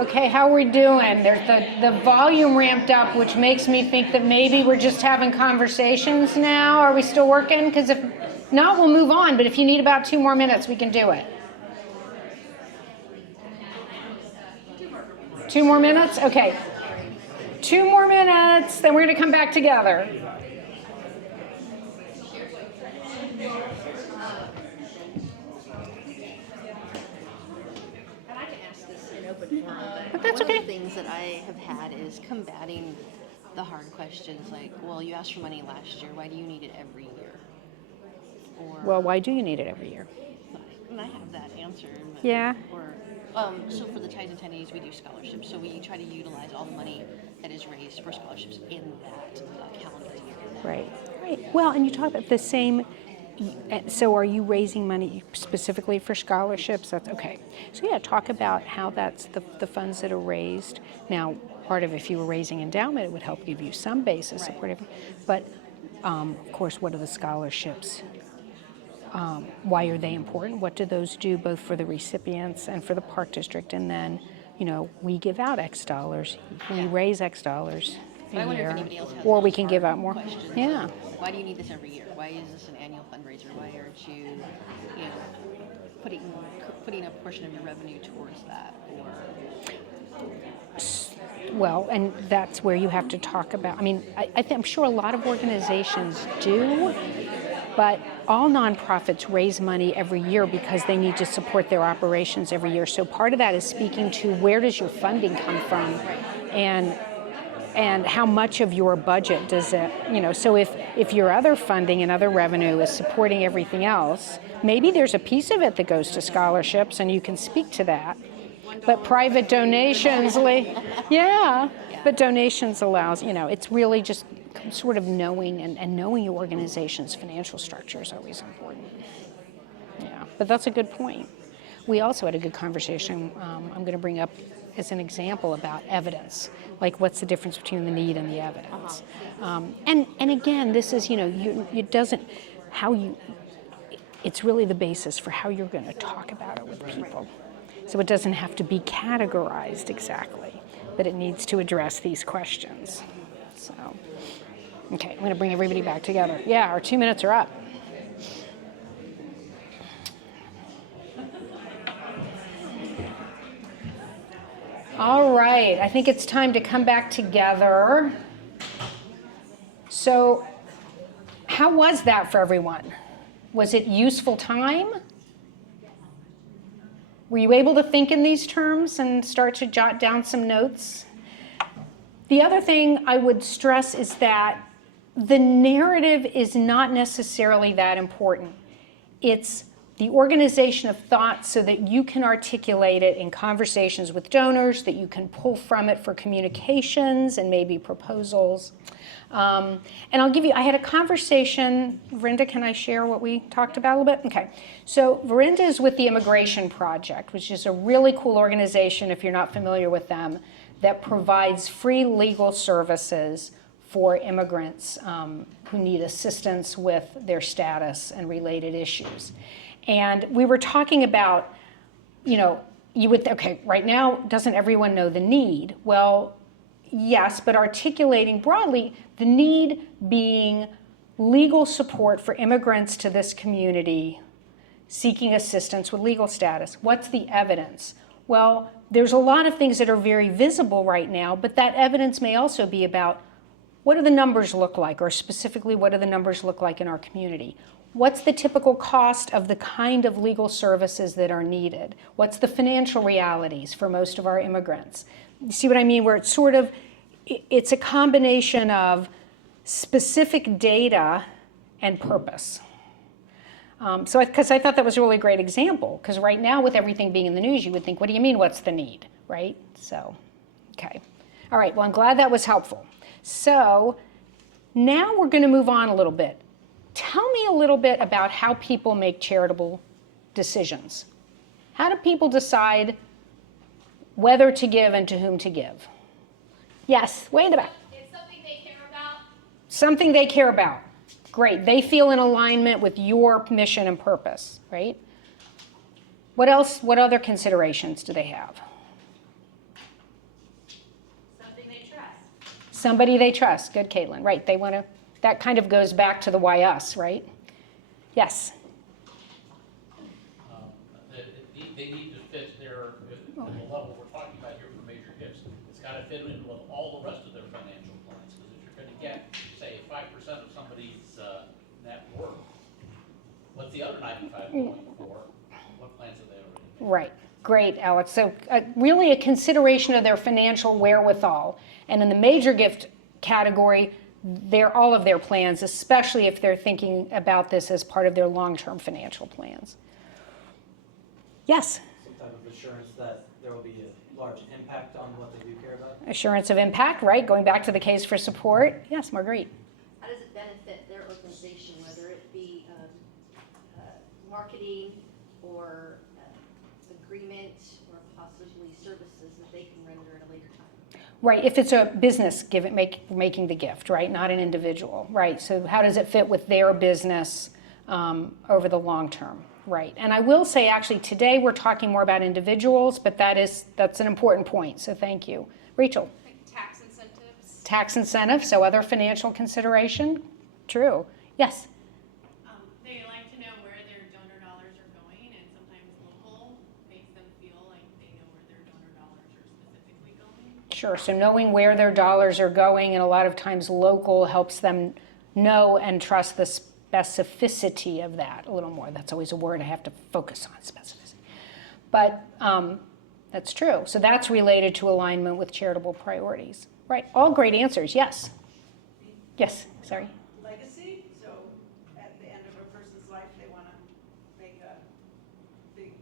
Okay, how are we doing? There's the volume ramped up, which makes me think that maybe we're just having conversations now. Are we still working? Because if not, we'll move on. But if you need about 2 more minutes, we can do it. 2 more minutes? Okay. 2 more minutes, then we're going to come back together. But that's okay. One of the things that I have had is combating the hard questions like, well, you asked for money last year, why do you need it every year? Or, well, why do you need it every year? And I have that answer. Yeah. So for the TIES attendees, we do scholarships. So we try to utilize all the money that is raised for scholarships in that calendar year. Right. Well, and you talk about the same. So are you raising money specifically for scholarships? That's okay. So yeah, talk about how that's the funds that are raised. Now, part of if you were raising endowment, it would help give you some basis of whatever. But of course, what are the scholarships? Why are they important? What do those do both for the recipients and for the park district? And then, we give out X dollars, we raise X dollars a year, or we can give out more. Yeah. Why do you need this every year? Why is this an annual fundraiser? Why aren't you, putting a portion of your revenue towards that? Well, and that's where you have to talk about. I mean, I'm sure a lot of organizations do. But all nonprofits raise money every year because they need to support their operations every year. So part of that is speaking to where does your funding come from, and how much of your budget does it, so if your other funding and other revenue is supporting everything else, maybe there's a piece of it that goes to scholarships and you can speak to that. But private donations, but donations allows, it's really just sort of knowing and knowing your organization's financial structure is always important. Yeah, but that's a good point. We also had a good conversation I'm going to bring up as an example about evidence, like what's the difference between the need and the evidence. And again, this is, it's really the basis for how you're going to talk about it with people. So it doesn't have to be categorized exactly, but it needs to address these questions. So, okay, I'm going to bring everybody back together. Yeah, our 2 minutes are up. All right, I think it's time to come back together. So, how was that for everyone? Was it useful time? Were you able to think in these terms and start to jot down some notes? The other thing I would stress is that the narrative is not necessarily that important. It's the organization of thought so that you can articulate it in conversations with donors, that you can pull from it for communications and maybe proposals. And I had a conversation, Verinda, can I share what we talked about a little bit? Okay, so Verinda is with the Immigration Project, which is a really cool organization, if you're not familiar with them, that provides free legal services for immigrants who need assistance with their status and related issues. And we were talking about, right now, doesn't everyone know the need? Well, yes, but articulating broadly, the need being legal support for immigrants to this community seeking assistance with legal status. What's the evidence? Well, there's a lot of things that are very visible right now, but that evidence may also be about what do the numbers look like, or specifically what do the numbers look like in our community? What's the typical cost of the kind of legal services that are needed? What's the financial realities for most of our immigrants? You see what I mean? Where it's a combination of specific data and purpose. Because I thought that was a really great example, because right now with everything being in the news, you would think, what do you mean, what's the need, right? So, okay. All right, well, I'm glad that was helpful. So now we're going to move on a little bit. Tell me a little bit about how people make charitable decisions. How do people decide whether to give and to whom to give? Yes, way in the back. It's something they care about. Something they care about. Great. They feel in alignment with your mission and purpose, right? What else? What other considerations do they have? Somebody they trust. Good, Caitlin. Right. They want to, that kind of goes back to the why us, right? Yes. They need to fit their, at the level we're talking about here for major gifts. It's got to fit in with all the rest of their financial plans. Because if you're going to get, say, 5% of somebody's net worth, what's the other 95 going for? What plans have they already made? Right. Great, Alex. So really a consideration of their financial wherewithal. And in the major gift category, they're all of their plans, especially if they're thinking about this as part of their long-term financial plans. Yes? Some type of assurance that there will be a large impact on what they do care about? Assurance of impact, right? Going back to the case for support. Yes, Marguerite. How does it benefit their organization, whether it be marketing or agreement or possibly services that they can render at a later time? Right, if it's a business making the gift, right? Not an individual, right? So how does it fit with their business over the long term? Right, and I will say actually today we're talking more about individuals, but that's an important point, so thank you. Rachel? Like tax incentives. Tax incentives, so other financial consideration? True, yes? They like to know where their donor dollars are going, and sometimes local makes them feel like they know where their donor dollars are specifically going. Sure, so knowing where their dollars are going, and a lot of times local helps them know and trust the specificity of that a little more. That's always a word I have to focus on, specificity. But that's true. So that's related to alignment with charitable priorities. Right, all great answers, yes. Yes, sorry. Legacy, so at the end of a person's life, they want to make a big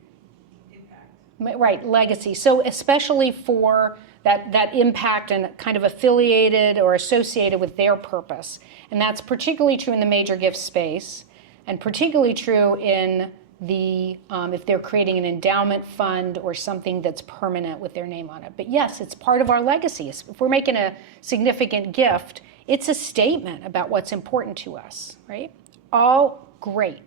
impact. Right, legacy. So especially for that impact and kind of affiliated or associated with their purpose. And that's particularly true in the major gift space, and particularly true in the if they're creating an endowment fund or something that's permanent with their name on it. But yes, it's part of our legacy. If we're making a significant gift, it's a statement about what's important to us, right? All great.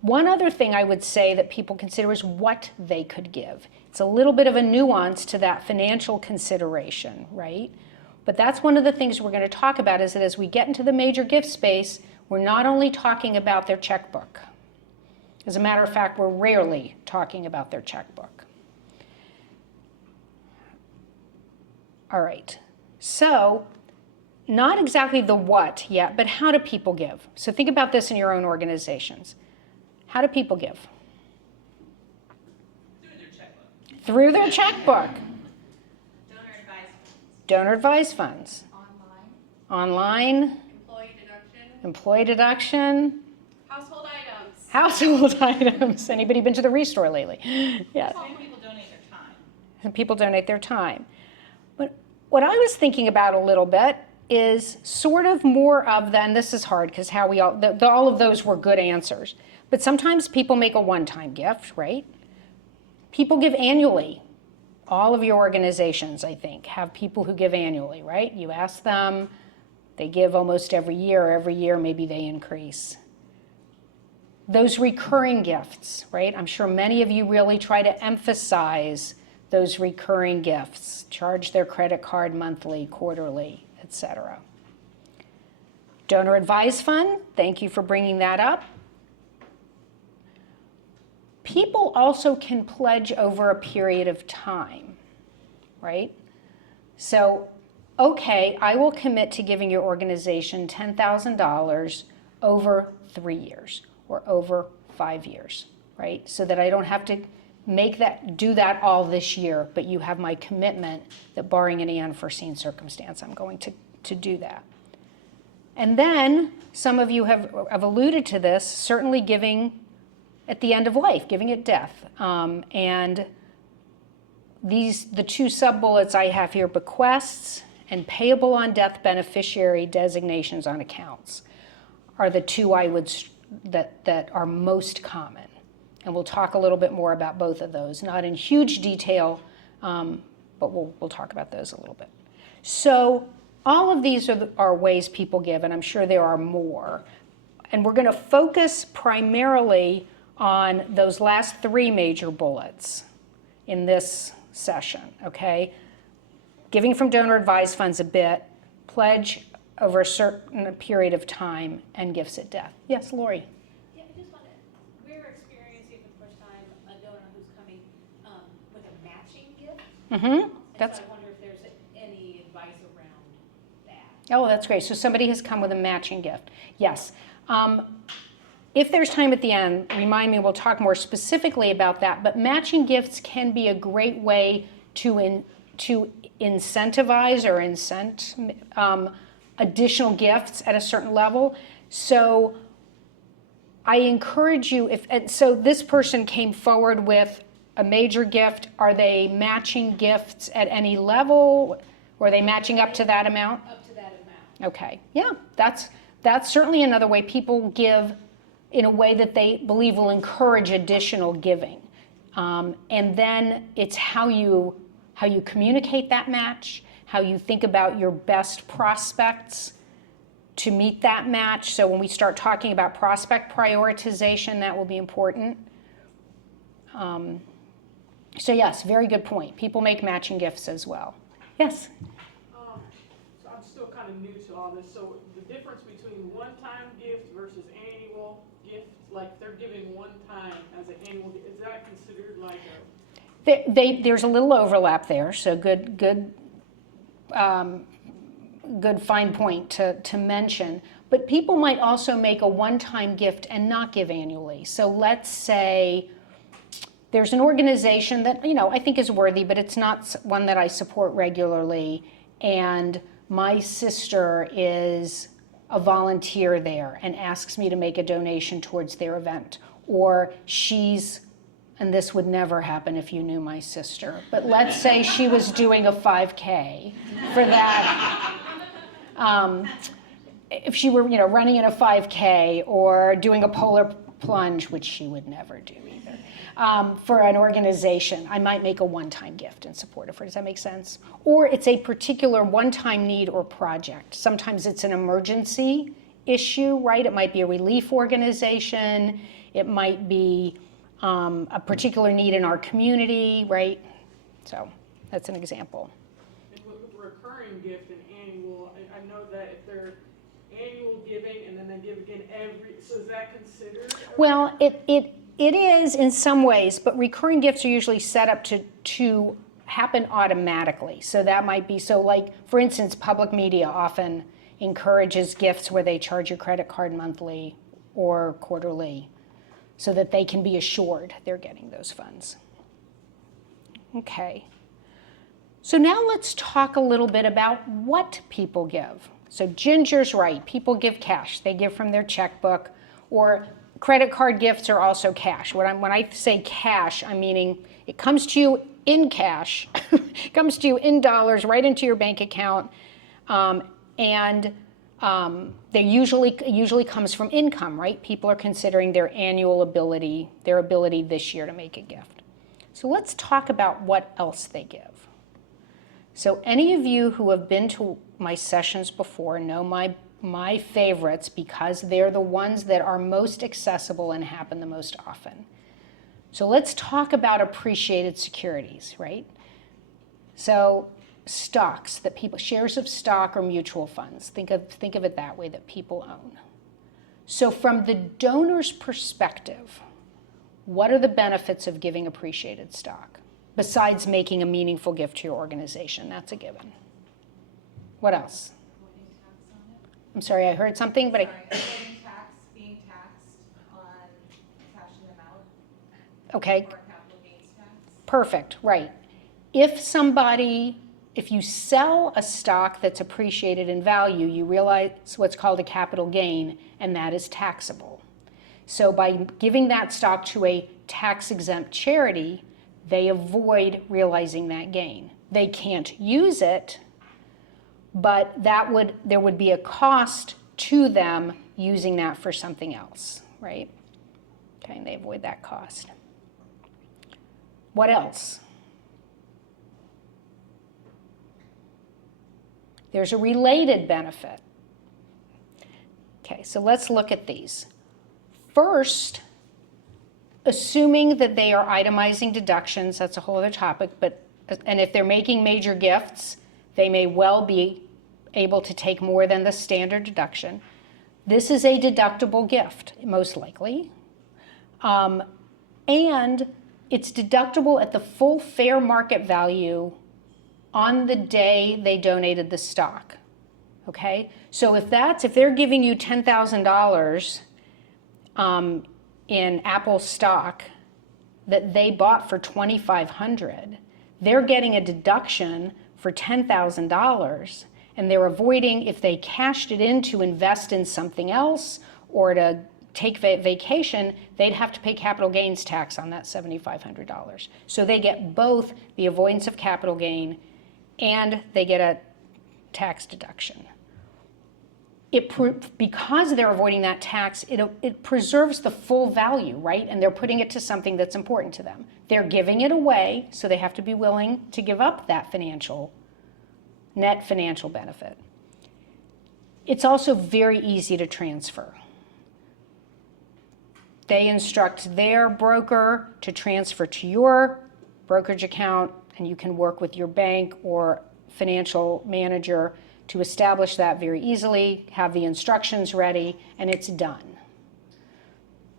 One other thing I would say that people consider is what they could give. It's a little bit of a nuance to that financial consideration, right? But that's one of the things we're going to talk about, is that as we get into the major gift space, we're not only talking about their checkbook. As a matter of fact, we're rarely talking about their checkbook. All right, so not exactly the what yet, but how do people give? So think about this in your own organizations. How do people give? Through their checkbook. Through their checkbook. Donor advised funds. Donor advised funds. Online. Employee deduction. Household items. Household items. Anybody been to the Restore lately? Yes. Some people donate their time. And people donate their time. But what I was thinking about a little bit is sort of more of the, and this is hard because how we all of those were good answers. But sometimes people make a one-time gift, right? People give annually. All of your organizations, I think, have people who give annually, right? You ask them, they give almost every year. Every year, maybe they increase. Those recurring gifts, right? I'm sure many of you really try to emphasize those recurring gifts. Charge their credit card monthly, quarterly, etc. Donor advised fund, thank you for bringing that up. People also can pledge over a period of time, right? So, okay, I will commit to giving your organization $10,000 over 3 years or over 5 years, right? So that I don't have to do that all this year, but you have my commitment that barring any unforeseen circumstance, I'm going to do that. And then some of you have alluded to this, certainly giving at the end of life, giving at death. And the two sub-bullets I have here, bequests and payable on death beneficiary designations on accounts, are the two that are most common. And we'll talk a little bit more about both of those, not in huge detail, but we'll talk about those a little bit. So all of these are ways people give, and I'm sure there are more. And we're going to focus primarily on those last three major bullets in this session, okay? Giving from donor advised funds a bit, pledge over a certain period of time and gifts at death. Yes, Lori? Yeah, I just wanted, we're experiencing for the first time a donor who's coming with a matching gift. Mm-hmm. And so I wonder if there's any advice around that. Oh, that's great. So somebody has come with a matching gift. Yes. If there's time at the end, remind me, we'll talk more specifically about that. But matching gifts can be a great way to incentivize or incent additional gifts at a certain level. So I encourage you, so this person came forward with a major gift. Are they matching gifts at any level? Or are they matching up to that amount? Up to that amount. Okay, yeah, that's certainly another way people give in a way that they believe will encourage additional giving. And then it's how you communicate that match, how you think about your best prospects to meet that match. So when we start talking about prospect prioritization, that will be important. So yes, very good point. People make matching gifts as well. Yes? So I'm still kind of new to all this. So the difference between one-time gift versus annual gift, like if they're giving one time as an annual gift, is that considered like a... There's a little overlap there, so good fine point to mention. But people might also make a one-time gift and not give annually. So let's say there's an organization that, I think is worthy, but it's not one that I support regularly, and my sister is a volunteer there and asks me to make a donation towards their event. Or and this would never happen if you knew my sister, but let's say she was doing a 5K for that. If she were, running in a 5K or doing a polar plunge, which she would never do either, for an organization, I might make a one-time gift in support of her. Does that make sense? Or it's a particular one-time need or project. Sometimes it's an emergency issue, right? It might be a relief organization. It might be a particular need in our community, right? So that's an example. And with recurring gift and annual, I know that if they're annual giving and then they give again so is that considered? Well, it is in some ways, but recurring gifts are usually set up to happen automatically. So that might be, like, for instance, public media often encourages gifts where they charge your credit card monthly or quarterly so that they can be assured they're getting those funds. Okay. So now let's talk a little bit about what people give. So Ginger's right. People give cash. They give from their checkbook, or credit card gifts are also cash. When I say cash, I'm meaning it comes to you in cash, it comes to you in dollars right into your bank account, and they usually comes from income, right? People are considering their ability this year to make a gift. So let's talk about what else they give. So any of you who have been to my sessions before know my favorites because they're the ones that are most accessible and happen the most often. So let's talk about appreciated securities, right? So stocks that shares of stock or mutual funds. Think of it that way, that people own. So from the donor's perspective, what are the benefits of giving appreciated stock? Besides making a meaningful gift to your organization, that's a given. What else? I'm sorry, I heard something, but being taxed on cashing them out. Okay. Or capital gains tax. Perfect, right. If you sell a stock that's appreciated in value, you realize what's called a capital gain, and that is taxable. So by giving that stock to a tax-exempt charity, they avoid realizing that gain. They can't use it, but there would be a cost to them using that for something else, right? Okay, and they avoid that cost. What else? There's a related benefit. Okay, so let's look at these. First, assuming that they are itemizing deductions, that's a whole other topic, and if they're making major gifts, they may well be able to take more than the standard deduction. This is a deductible gift, most likely. And it's deductible at the full fair market value on the day they donated the stock. Okay? So if they're giving you $10,000 in Apple stock that they bought for $2,500, they're getting a deduction for $10,000, and they're avoiding, if they cashed it in to invest in something else or to take vacation, they'd have to pay capital gains tax on that $7,500. So they get both the avoidance of capital gain and they get a tax deduction. Because they're avoiding that tax, it preserves the full value, right? And they're putting it to something that's important to them. They're giving it away, so they have to be willing to give up that net financial benefit. It's also very easy to transfer. They instruct their broker to transfer to your brokerage account, and you can work with your bank or financial manager to establish that very easily, have the instructions ready, and it's done.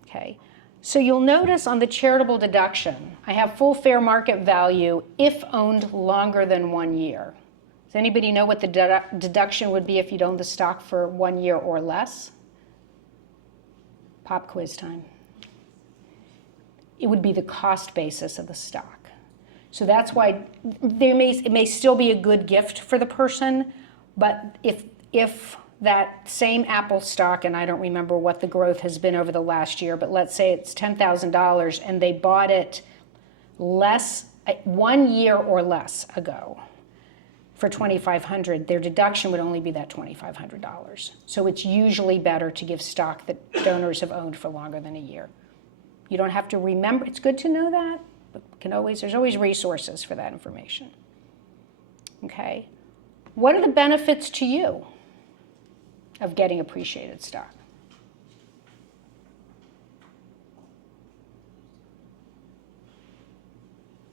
Okay, so you'll notice on the charitable deduction, I have full fair market value if owned longer than 1 year. Does anybody know what the deduction would be if you'd owned the stock for 1 year or less? Pop quiz time. It would be the cost basis of the stock. So that's why it may still be a good gift for the person, but if that same Apple stock, and I don't remember what the growth has been over the last year, but let's say it's $10,000 and they bought it 1 year or less ago for $2,500, their deduction would only be that $2,500. So it's usually better to give stock that donors have owned for longer than a year. You don't have to remember, it's good to know that, but there's always resources for that information. Okay? What are the benefits to you of getting appreciated stock?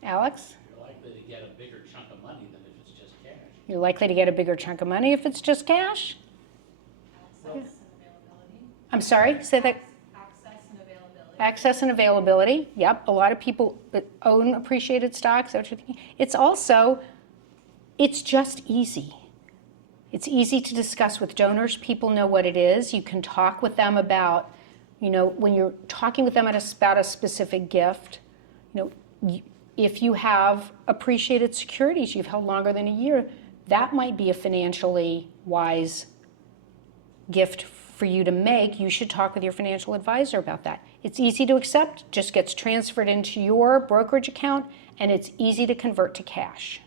Alex? You're likely to get a bigger chunk of money than if it's just cash. You're likely to get a bigger chunk of money if it's just cash? Access and availability. I'm sorry, say that. Access and availability. Access and availability, yep. A lot of people that own appreciated stocks, is that what you're thinking? It's just easy. It's easy to discuss with donors. People know what it is. You can talk with them about, when you're talking with them about a specific gift, if you have appreciated securities you've held longer than a year, that might be a financially wise gift for you to make. You should talk with your financial advisor about that. It's easy to accept, just gets transferred into your brokerage account, and it's easy to convert to cash.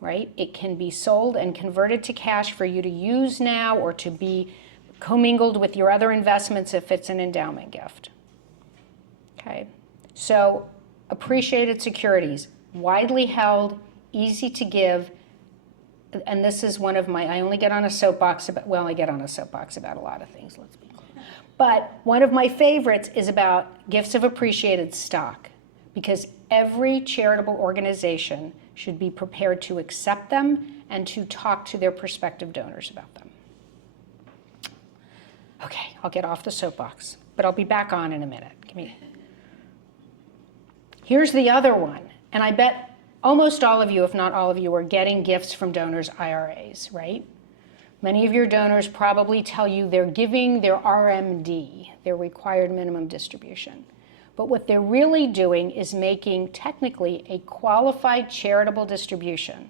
Right? It can be sold and converted to cash for you to use now or to be commingled with your other investments if it's an endowment gift. Okay? So appreciated securities, widely held, easy to give, and this is one of I only get on a soapbox about, I get on a soapbox about a lot of things, let's be clear. But one of my favorites is about gifts of appreciated stock, because every charitable organization should be prepared to accept them and to talk to their prospective donors about them. Okay, I'll get off the soapbox, but I'll be back on in a minute. Here's the other one, and I bet almost all of you, if not all of you, are getting gifts from donors' IRAs, right? Many of your donors probably tell you they're giving their RMD, their required minimum distribution. But what they're really doing is making technically a qualified charitable distribution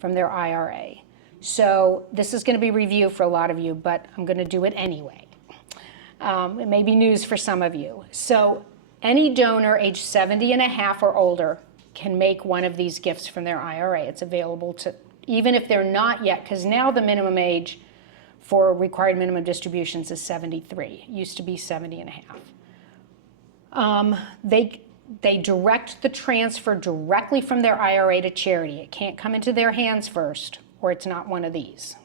from their IRA. So this is going to be review for a lot of you, but I'm going to do it anyway. It may be news for some of you. So any donor age 70 and a half or older can make one of these gifts from their IRA. It's available to, even if they're not yet, because now the minimum age for required minimum distributions is 73. It used to be 70 and a half. They direct the transfer directly from their IRA to charity. It can't come into their hands first, or it's not one of these.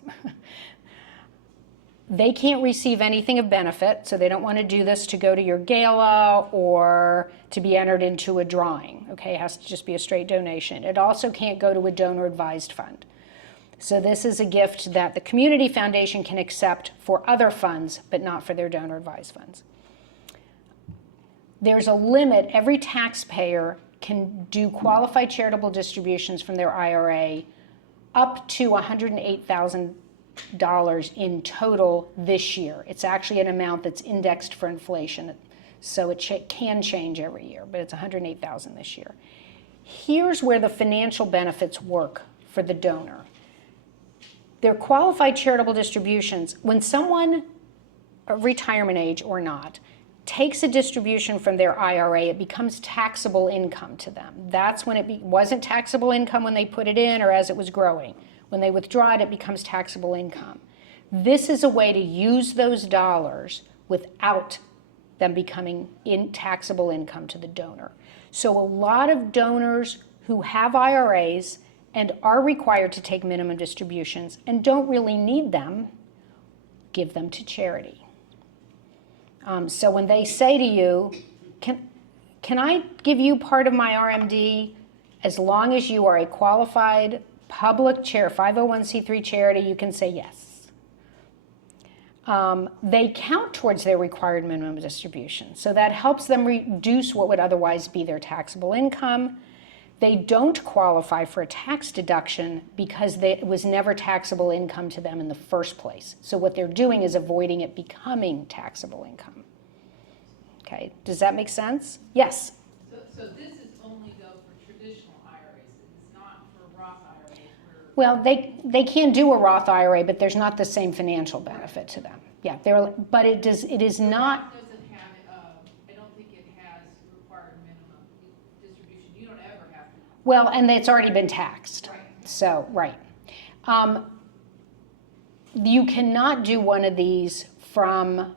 They can't receive anything of benefit, so they don't want to do this to go to your gala or to be entered into a drawing. Okay, it has to just be a straight donation. It also can't go to a donor-advised fund. So this is a gift that the community foundation can accept for other funds, but not for their donor advised funds. There's a limit. Every taxpayer can do qualified charitable distributions from their IRA up to $108,000 in total this year. It's actually an amount that's indexed for inflation, so it can change every year, but it's $108,000 this year. Here's where the financial benefits work for the donor. They're qualified charitable distributions. When someone, retirement age or not, takes a distribution from their IRA, it becomes taxable income to them. That's when it wasn't taxable income when they put it in or as it was growing. When they withdraw it, it becomes taxable income. This is a way to use those dollars without them becoming taxable income to the donor. So a lot of donors who have IRAs and are required to take minimum distributions and don't really need them, give them to charity. So when they say to you, can I give you part of my RMD as long as you are a qualified public 501c3 charity, you can say yes. They count towards their required minimum distribution. So that helps them reduce what would otherwise be their taxable income. They don't qualify for a tax deduction because it was never taxable income to them in the first place. So what they're doing is avoiding it becoming taxable income. Okay, does that make sense? Yes? So this is only though for traditional IRAs, it's not for Roth IRAs where... Well, they can do a Roth IRA, but there's not the same financial benefit to them. Yeah, but it is not... Doesn't have, I don't think it has required minimum distribution. You don't ever have to. Well, and it's already been taxed. Right. So, right. You cannot do one of these from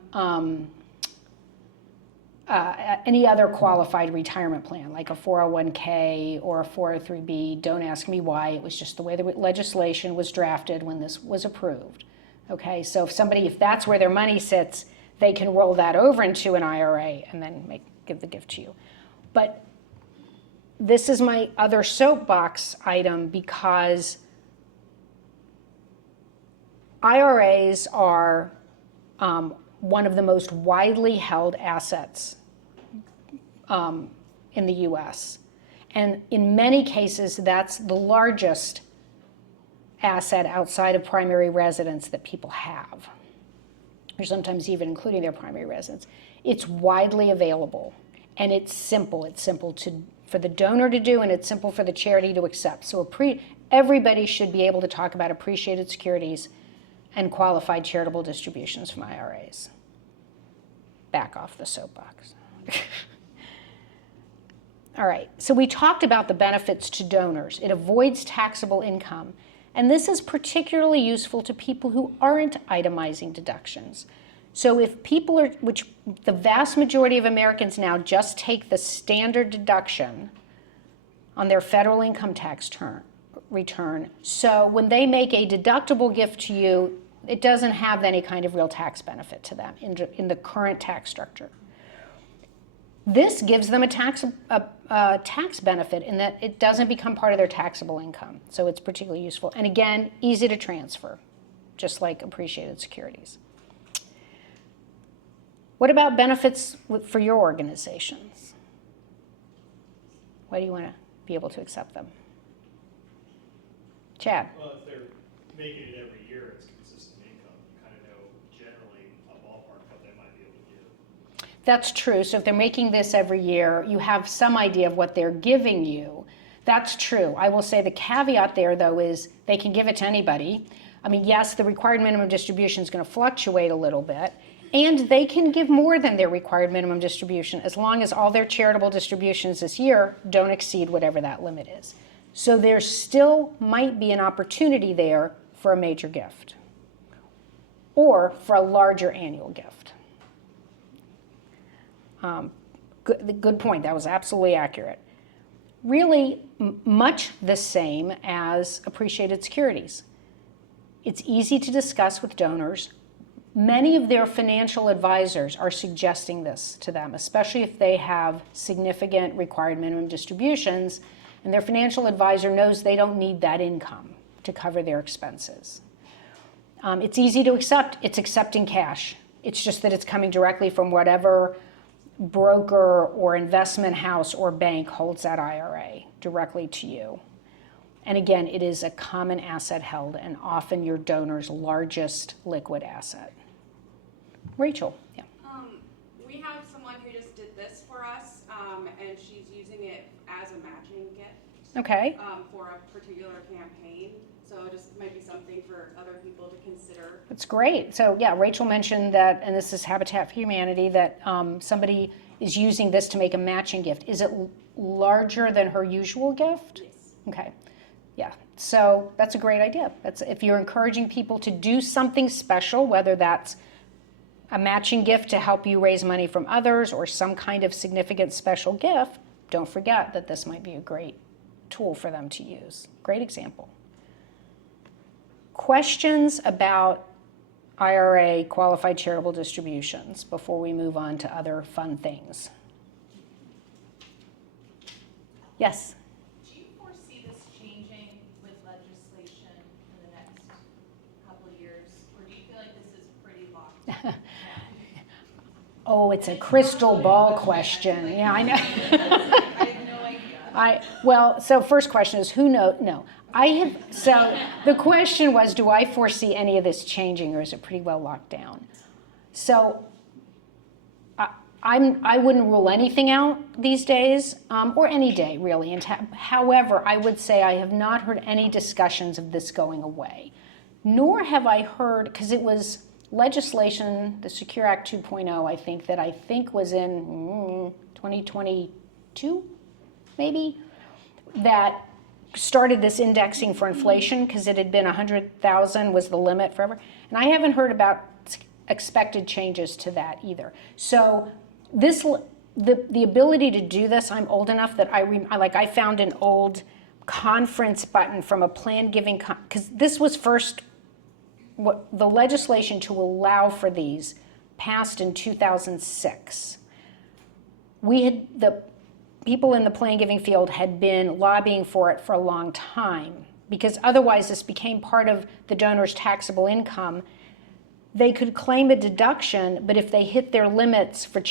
any other qualified retirement plan, like a 401k or a 403b. Don't ask me why. It was just the way the legislation was drafted when this was approved. Okay, so if that's where their money sits, they can roll that over into an IRA and then give the gift to you. But this is my other soapbox item because IRAs are one of the most widely held assets in the US. And in many cases, that's the largest asset outside of primary residence that people have, or sometimes even including their primary residence. It's widely available, and it's simple. It's simple for the donor to do, and it's simple for the charity to accept. So everybody should be able to talk about appreciated securities and qualified charitable distributions from IRAs. Back off the soapbox. All right, so we talked about the benefits to donors. It avoids taxable income, and this is particularly useful to people who aren't itemizing deductions. So if people which the vast majority of Americans now just take the standard deduction on their federal income tax return, so when they make a deductible gift to you, it doesn't have any kind of real tax benefit to them in the current tax structure. This gives them a tax benefit in that it doesn't become part of their taxable income. So it's particularly useful. And again, easy to transfer, just like appreciated securities. What about benefits for your organizations? Why do you want to be able to accept them? Chad? Well, if they're making it every year, it's consistent income. You kind of know generally a ballpark what they might be able to give. That's true. So if they're making this every year, you have some idea of what they're giving you. That's true. I will say the caveat there, though, is they can give it to anybody. I mean, yes, the required minimum distribution is going to fluctuate a little bit, and they can give more than their required minimum distribution as long as all their charitable distributions this year don't exceed whatever that limit is. So there still might be an opportunity there for a major gift or for a larger annual gift. Good point. That was absolutely accurate. Really much the same as appreciated securities. It's easy to discuss with donors. Many of their financial advisors are suggesting this to them, especially if they have significant required minimum distributions, and their financial advisor knows they don't need that income to cover their expenses. It's easy to accept. It's accepting cash. It's just that it's coming directly from whatever broker or investment house or bank holds that IRA directly to you. And again, it is a common asset held and often your donor's largest liquid asset. Rachel, yeah. We have someone who just did this for us, and she's using it as a matching gift. Okay. For a particular campaign. So it just might be something for other people to consider. That's great. So yeah, Rachel mentioned that, and this is Habitat for Humanity, that somebody is using this to make a matching gift. Is it larger than her usual gift? Yes. Okay. Yeah. So that's a great idea. That's if you're encouraging people to do something special, whether that's a matching gift to help you raise money from others or some kind of significant special gift, don't forget that this might be a great tool for them to use. Great example. Questions about IRA qualified charitable distributions before we move on to other fun things? Yes? Do you foresee this changing with legislation in the next couple of years? Or do you feel like this is pretty locked down? Oh, it's a crystal ball question. Yeah, I know. I have no idea. Well, so first question is, who knows? No. So the question was, do I foresee any of this changing, or is it pretty well locked down? So I wouldn't rule anything out these days, or any day really. However, I would say I have not heard any discussions of this going away, nor have I heard, because it was legislation, the Secure Act 2.0, I think was in 2022, maybe, that started this indexing for inflation because it had been 100,000 was the limit forever. And I haven't heard about expected changes to that either. So the ability to do this, I'm old enough that I found an old conference button from a plan giving, because this was first, what the legislation to allow for these passed in 2006. The people in the plan giving field had been lobbying for it for a long time, because otherwise this became part of the donor's taxable income. They could claim a deduction, but if they hit their limits for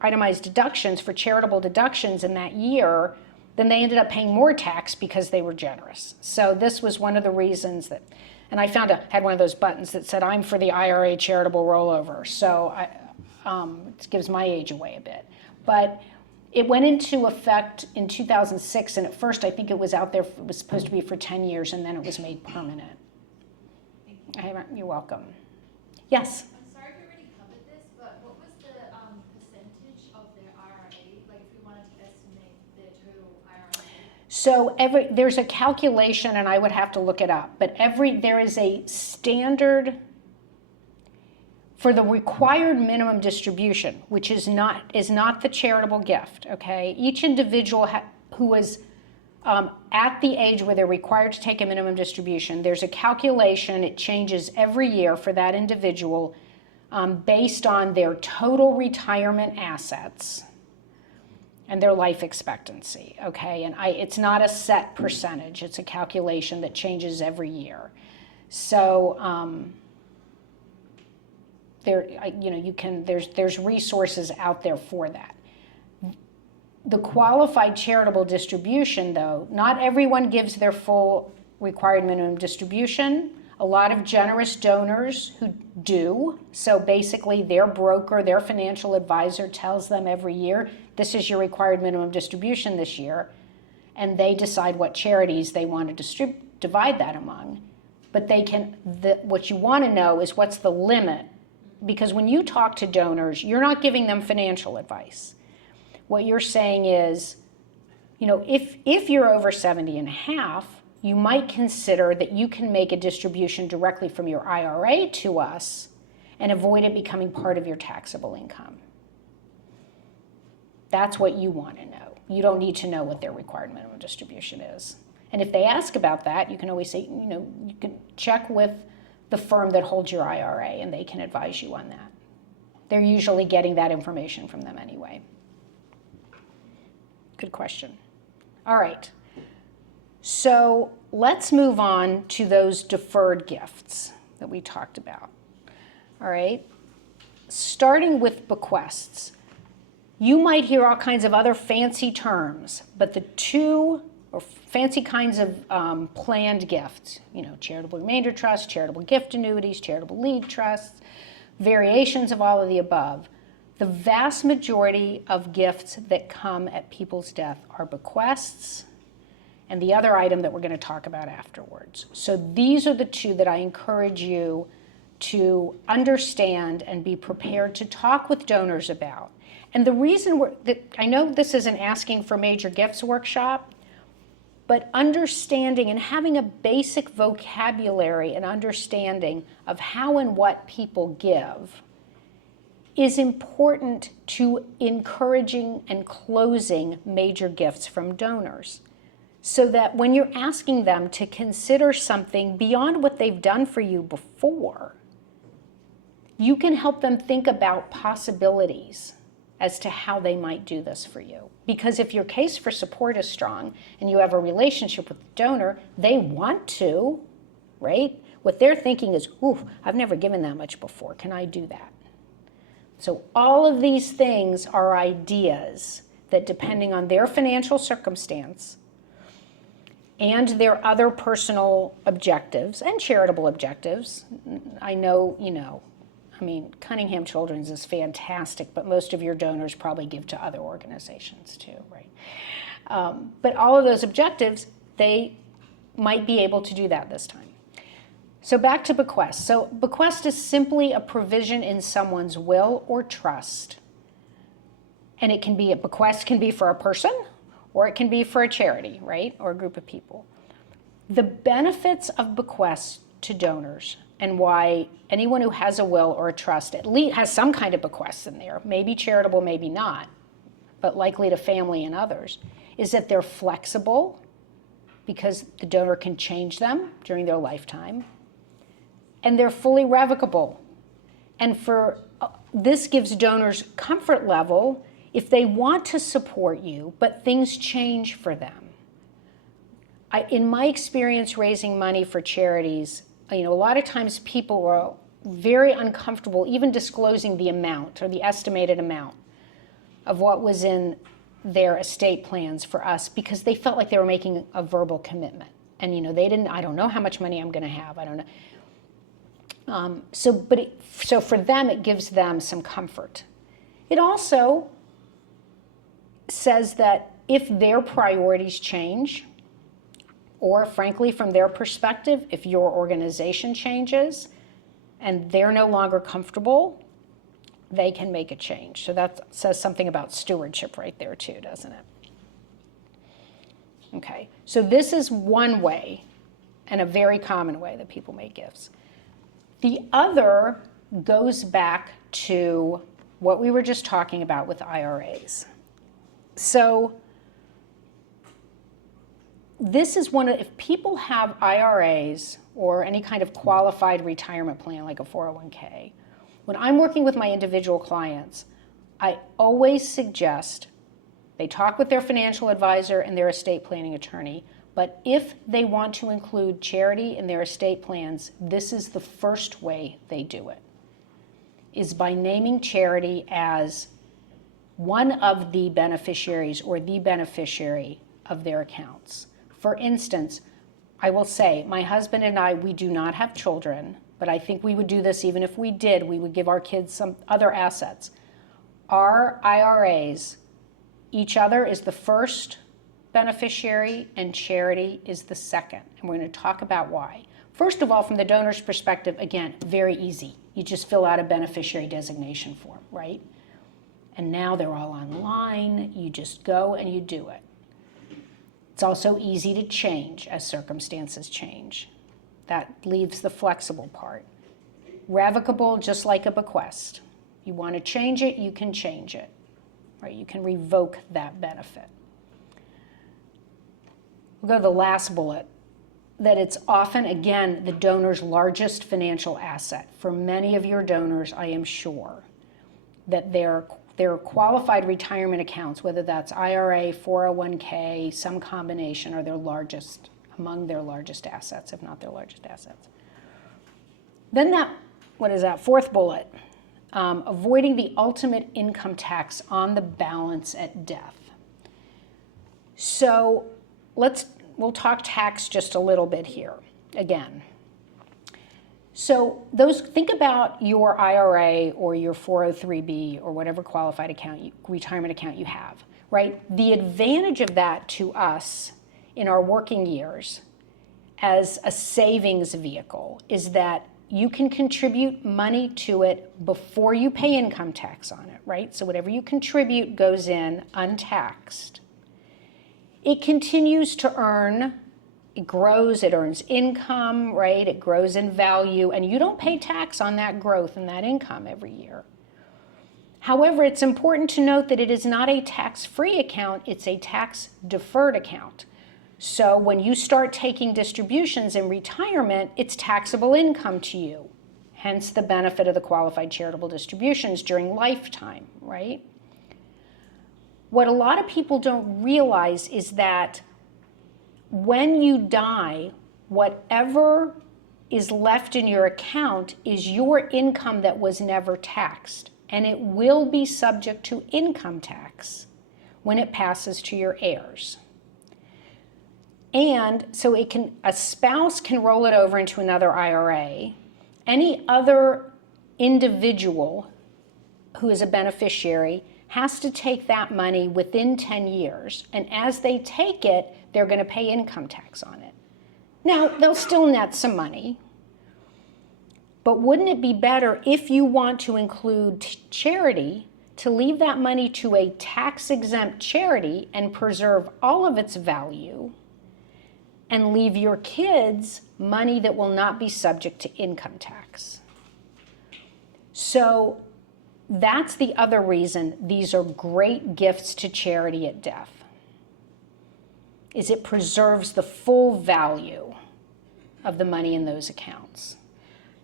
itemized deductions, for charitable deductions in that year, then they ended up paying more tax because they were generous. So this was one of the reasons that, and I had one of those buttons that said, I'm for the IRA charitable rollover. So it gives my age away a bit. But it went into effect in 2006, and at first I think it was out there, it was supposed to be for 10 years, and then it was made permanent. You're welcome. Yes? I'm sorry if you already covered this, but what was the percentage of their IRA, like if we wanted to estimate their total IRA? So there's a calculation, and I would have to look it up, but there is a standard for the required minimum distribution, which is not the charitable gift, okay? Each individual who was at the age where they're required to take a minimum distribution, there's a calculation, it changes every year for that individual based on their total retirement assets and their life expectancy, okay? And it's not a set percentage, it's a calculation that changes every year. So, there's resources out there for that. The qualified charitable distribution, though, not everyone gives their full required minimum distribution. A lot of generous donors who do. So basically their broker, their financial advisor tells them every year, this is your required minimum distribution this year. And they decide what charities they want to divide that among. But what you want to know is what's the limit. Because when you talk to donors, you're not giving them financial advice. What you're saying is, if you're over 70 and a half, you might consider that you can make a distribution directly from your IRA to us and avoid it becoming part of your taxable income. That's what you want to know. You don't need to know what their required minimum distribution is. And if they ask about that, you can always say, you can check with the firm that holds your IRA and they can advise you on that. They're usually getting that information from them anyway. Good question. All right. So let's move on to those deferred gifts that we talked about. All right, starting with bequests. You might hear all kinds of other fancy terms, but the two or fancy kinds of planned gifts, charitable remainder trusts, charitable gift annuities, charitable lead trusts, variations of all of the above. The vast majority of gifts that come at people's death are bequests and the other item that we're going to talk about afterwards. So these are the two that I encourage you to understand and be prepared to talk with donors about. And the reason I know this is an asking for major gifts workshop, but understanding and having a basic vocabulary and understanding of how and what people give is important to encouraging and closing major gifts from donors. So that when you're asking them to consider something beyond what they've done for you before, you can help them think about possibilities as to how they might do this for you. Because if your case for support is strong and you have a relationship with the donor, they want to, right? What they're thinking is, ooh, I've never given that much before. Can I do that? So all of these things are ideas that, depending on their financial circumstance and their other personal objectives and charitable objectives, I know, Cunningham Children's is fantastic, but most of your donors probably give to other organizations too, right? But all of those objectives, they might be able to do that this time. So back to bequest. So bequest is simply a provision in someone's will or trust. And a bequest can be for a person, or it can be for a charity, right? Or a group of people. The benefits of bequests to donors, and why anyone who has a will or a trust at least has some kind of bequests in there, maybe charitable, maybe not, but likely to family and others, is that they're flexible because the donor can change them during their lifetime, and they're fully revocable. And this gives donors comfort level if they want to support you, but things change for them. In my experience raising money for charities, a lot of times people were very uncomfortable even disclosing the amount or the estimated amount of what was in their estate plans for us because they felt like they were making a verbal commitment. And I don't know how much money I'm going to have. I don't know. So for them, it gives them some comfort. It also says that if their priorities change, or frankly, from their perspective, if your organization changes and they're no longer comfortable, they can make a change. So that says something about stewardship right there too, doesn't it? Okay, so this is one way, and a very common way that people make gifts. The other goes back to what we were just talking about with IRAs. So this is if people have IRAs or any kind of qualified retirement plan like a 401k, when I'm working with my individual clients, I always suggest they talk with their financial advisor and their estate planning attorney, but if they want to include charity in their estate plans, this is the first way they do it, is by naming charity as one of the beneficiaries or the beneficiary of their accounts. For instance, I will say, my husband and I, we do not have children, but I think we would do this even if we did. We would give our kids some other assets. Our IRAs, each other is the first beneficiary and charity is the second. And we're going to talk about why. First of all, from the donor's perspective, again, very easy. You just fill out a beneficiary designation form, right? And now they're all online. You just go and you do it. It's also easy to change as circumstances change. That leaves the flexible part. Revocable, just like a bequest. You want to change it, you can change it. Right? You can revoke that benefit. We'll go to the last bullet, that it's often, again, the donor's largest financial asset. For many of your donors, I am sure that their qualified retirement accounts, whether that's IRA, 401k, some combination, are their largest among their largest assets, if not their largest assets. Then what is that, fourth bullet? Avoiding the ultimate income tax on the balance at death. So we'll talk tax just a little bit here again. So think about your IRA or your 403B or whatever qualified account, retirement account you have, right? The advantage of that to us in our working years as a savings vehicle is that you can contribute money to it before you pay income tax on it, right? So whatever you contribute goes in untaxed. It continues to earn, it grows, it earns income, right? It grows in value, and you don't pay tax on that growth and that income every year. However, it's important to note that it is not a tax-free account, it's a tax-deferred account. So when you start taking distributions in retirement, it's taxable income to you, hence the benefit of the qualified charitable distributions during lifetime, right? What a lot of people don't realize is that when you die, whatever is left in your account is your income that was never taxed, and it will be subject to income tax when it passes to your heirs. And so a spouse can roll it over into another IRA. Any other individual who is a beneficiary has to take that money within 10 years. And as they take it, they're going to pay income tax on it. Now, they'll still net some money. But wouldn't it be better if you want to include charity to leave that money to a tax-exempt charity and preserve all of its value, and leave your kids money that will not be subject to income tax? So that's the other reason these are great gifts to charity at death, is it preserves the full value of the money in those accounts.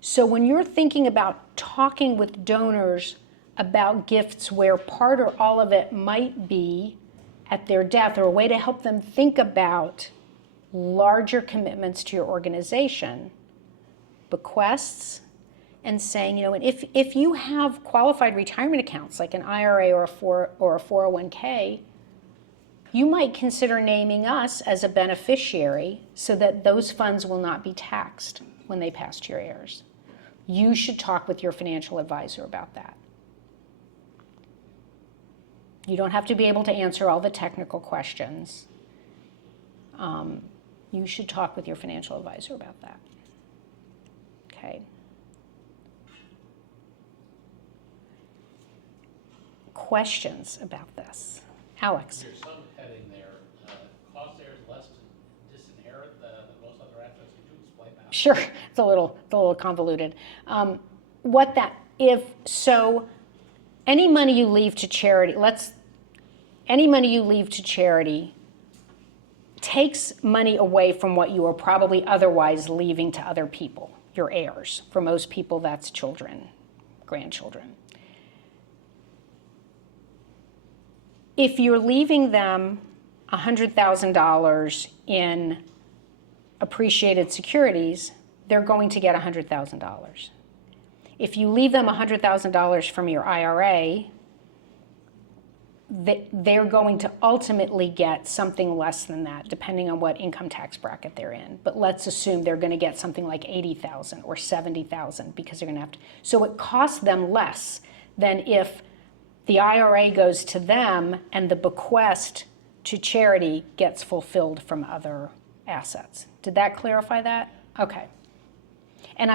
So when you're thinking about talking with donors about gifts where part or all of it might be at their death, or a way to help them think about larger commitments to your organization, bequests, and saying, and if you have qualified retirement accounts like an IRA or a 401k, you might consider naming us as a beneficiary so that those funds will not be taxed when they pass to your heirs. You should talk with your financial advisor about that. You don't have to be able to answer all the technical questions. You should talk with your financial advisor about that. Okay. Questions about this? Alex? There's some heading there. Cost there is less to disinherit than most other assets. Could you explain that? Sure. It's a little convoluted. Any money you leave to charity, takes money away from what you are probably otherwise leaving to other people, your heirs. For most people, that's children, grandchildren. If you're leaving them $100,000 in appreciated securities, they're going to get $100,000. If you leave them $100,000 from your IRA, they're going to ultimately get something less than that, depending on what income tax bracket they're in. But let's assume they're going to get something like $80,000 or $70,000 because they're going to have to. So it costs them less than if the IRA goes to them and the bequest to charity gets fulfilled from other assets. Did that clarify that? Okay. And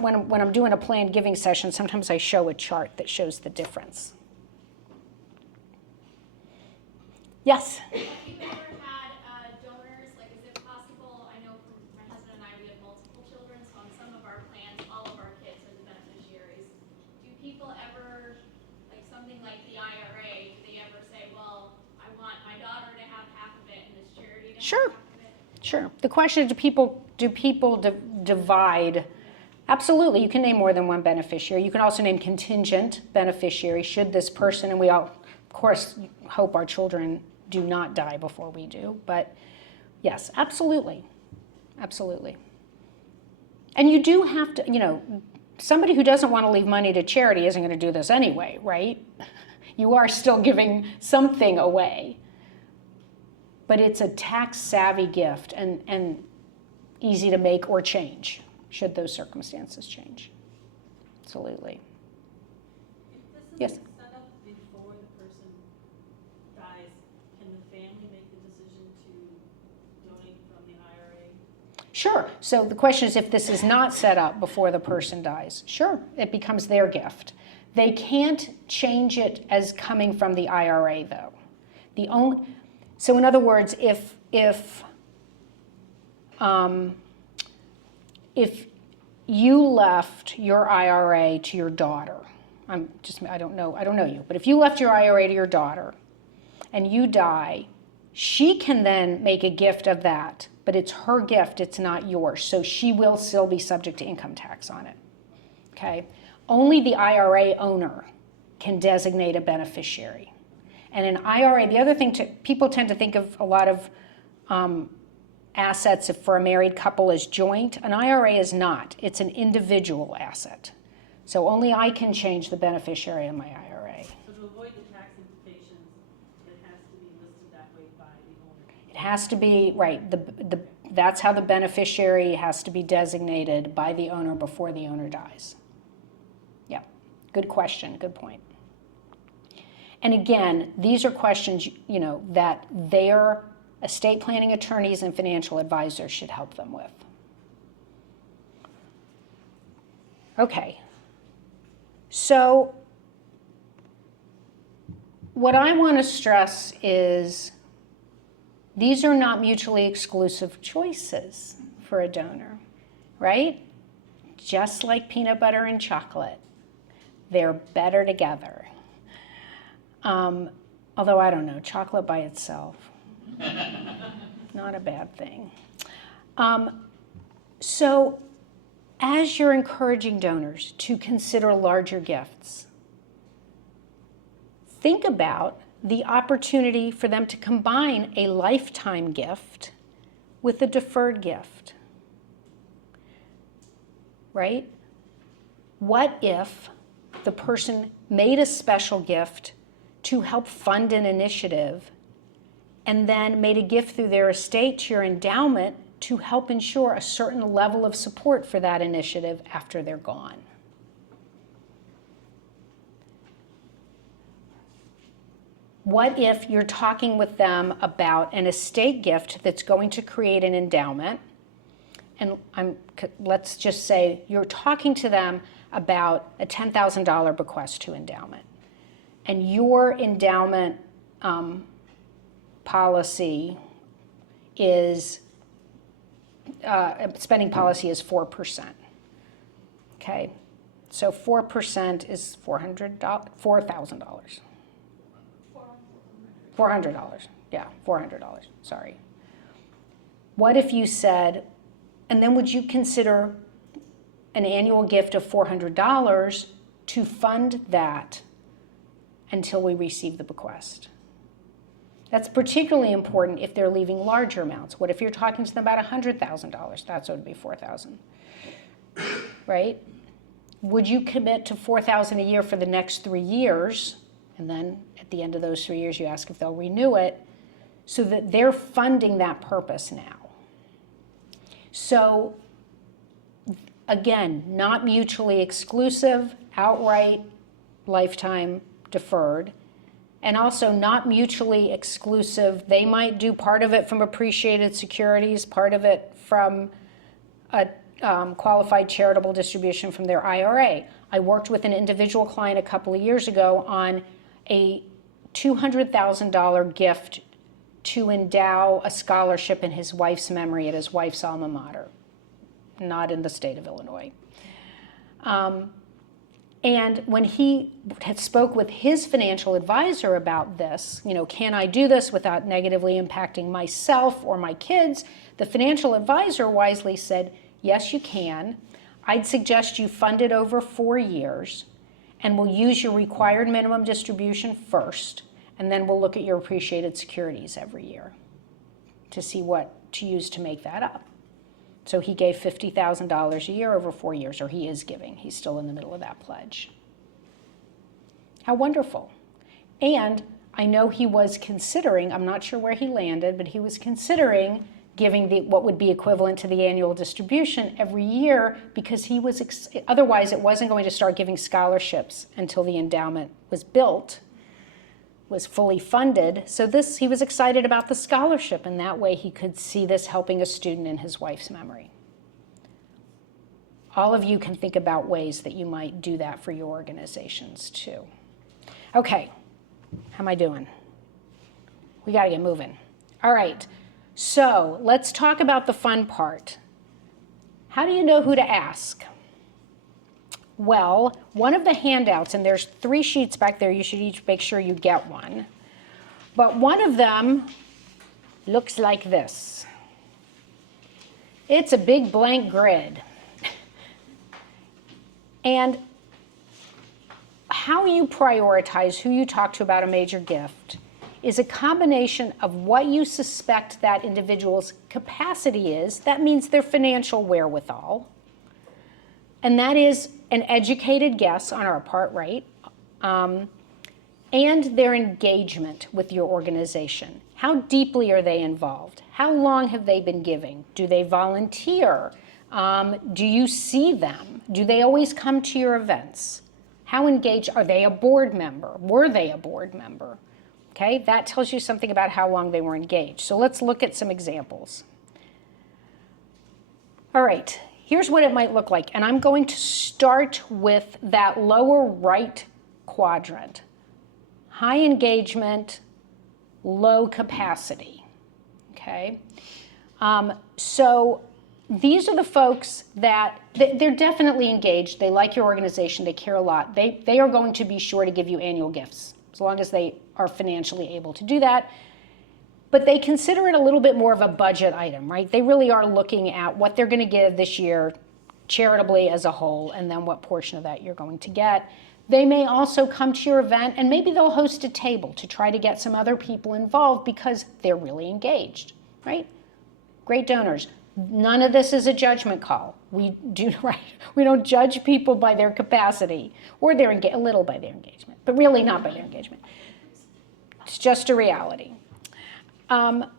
when I'm doing a planned giving session, sometimes I show a chart that shows the difference. Yes? Have you ever had donors, like is it possible, I know from my husband and I, we have multiple children, so on some of our plans, all of our kids are the beneficiaries. Do people ever, like something like the IRA, do they ever say, well, I want my daughter to have half of it and this charity to have half of it? Sure. The question is, do people divide? Absolutely, you can name more than one beneficiary. You can also name contingent beneficiary should this person, and we all, of course, hope our children do not die before we do, but yes, absolutely. absolutely. And you do have to, somebody who doesn't want to leave money to charity isn't going to do this anyway, right? You are still giving something away. But it's a tax-savvy gift and easy to make or change, should those circumstances change. Absolutely. If this Yes? is set up before the person dies, can the family make the decision to donate from the IRA? Sure. So the question is, if this is not set up before the person dies, sure, it becomes their gift. They can't change it as coming from the IRA, though. So in other words, if you left your IRA to your daughter, I don't know you, but if you left your IRA to your daughter and you die, she can then make a gift of that, but it's her gift, it's not yours. So she will still be subject to income tax on it. Okay? Only the IRA owner can designate a beneficiary. And an IRA, the other thing, people tend to think of a lot of assets for a married couple as joint. An IRA is not. It's an individual asset. So only I can change the beneficiary in my IRA. So to avoid the tax implications, it has to be listed that way by the owner. It has to be, right, that's how the beneficiary has to be designated by the owner before the owner dies. Yeah, good question, good point. And again, these are questions, that their estate planning attorneys and financial advisors should help them with. Okay. So what I want to stress is these are not mutually exclusive choices for a donor, right? Just like peanut butter and chocolate, they're better together. Although I don't know, chocolate by itself, not a bad thing. So as you're encouraging donors to consider larger gifts, think about the opportunity for them to combine a lifetime gift with a deferred gift, right? What if the person made a special gift to help fund an initiative and then made a gift through their estate to your endowment to help ensure a certain level of support for that initiative after they're gone? What if you're talking with them about an estate gift that's going to create an endowment? And let's just say you're talking to them about a $10,000 bequest to endowment. And your endowment policy is, spending policy is 4%. Okay, so 4% is $4,000. $400, yeah, $400, sorry. What if you said, and then would you consider an annual gift of $400 to fund that until we receive the bequest? That's particularly important if they're leaving larger amounts. What if you're talking to them about $100,000? That's what would be $4,000, right? Would you commit to $4,000 a year for the next 3 years? And then at the end of those 3 years, you ask if they'll renew it, so that they're funding that purpose now. So again, not mutually exclusive, outright lifetime deferred, and also not mutually exclusive. They might do part of it from appreciated securities, part of it from a qualified charitable distribution from their IRA. I worked with an individual client a couple of years ago on a $200,000 gift to endow a scholarship in his wife's memory at his wife's alma mater, not in the state of Illinois. And when he had spoke with his financial advisor about this, can I do this without negatively impacting myself or my kids? The financial advisor wisely said, yes, you can. I'd suggest you fund it over 4 years, and we'll use your required minimum distribution first, and then we'll look at your appreciated securities every year to see what to use to make that up. So he gave $50,000 a year over 4 years, or he is giving. He's still in the middle of that pledge. How wonderful. And I know he was considering, I'm not sure where he landed, but he was considering giving what would be equivalent to the annual distribution every year, because he was, otherwise it wasn't going to start giving scholarships until the endowment was built, was fully funded. So he was excited about the scholarship, and that way he could see this helping a student in his wife's memory. All of you can think about ways that you might do that for your organizations too. Okay, how am I doing? We got to get moving. All right, so let's talk about the fun part. How do you know who to ask? Well, one of the handouts, and there's 3 sheets back there, you should each make sure you get one. But one of them looks like this. It's a big blank grid. And how you prioritize who you talk to about a major gift is a combination of what you suspect that individual's capacity is. That means their financial wherewithal. And that is an educated guess on our part, right? And their engagement with your organization. How deeply are they involved? How long have they been giving? Do they volunteer? Do you see them? Do they always come to your events? How engaged, are they a board member? Were they a board member? Okay, that tells you something about how long they were engaged. So let's look at some examples. All right, here's what it might look like. And I'm going to start with that lower right quadrant. High engagement, low capacity, okay? So these are the folks that, they're definitely engaged. They like your organization. They care a lot. They are going to be sure to give you annual gifts, as long as they are financially able to do that. But they consider it a little bit more of a budget item, right? They really are looking at what they're going to give this year charitably as a whole, and then what portion of that you're going to get. They may also come to your event, and maybe they'll host a table to try to get some other people involved because they're really engaged, right? Great donors. None of this is a judgment call. We don't judge people by their capacity, or a little by their engagement, but really not by their engagement. It's just a reality.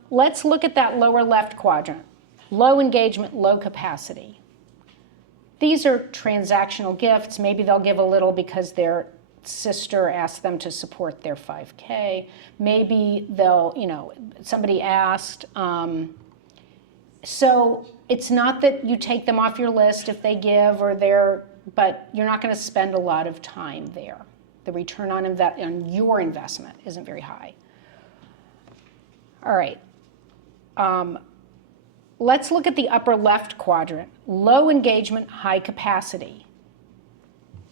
Let's look at that lower left quadrant. Low engagement, low capacity. These are transactional gifts. Maybe they'll give a little because their sister asked them to support their 5K. Maybe they'll, somebody asked. So it's not that you take them off your list if they give but you're not going to spend a lot of time there. The return on your investment isn't very high. All right. Let's look at the upper left quadrant. Low engagement, high capacity.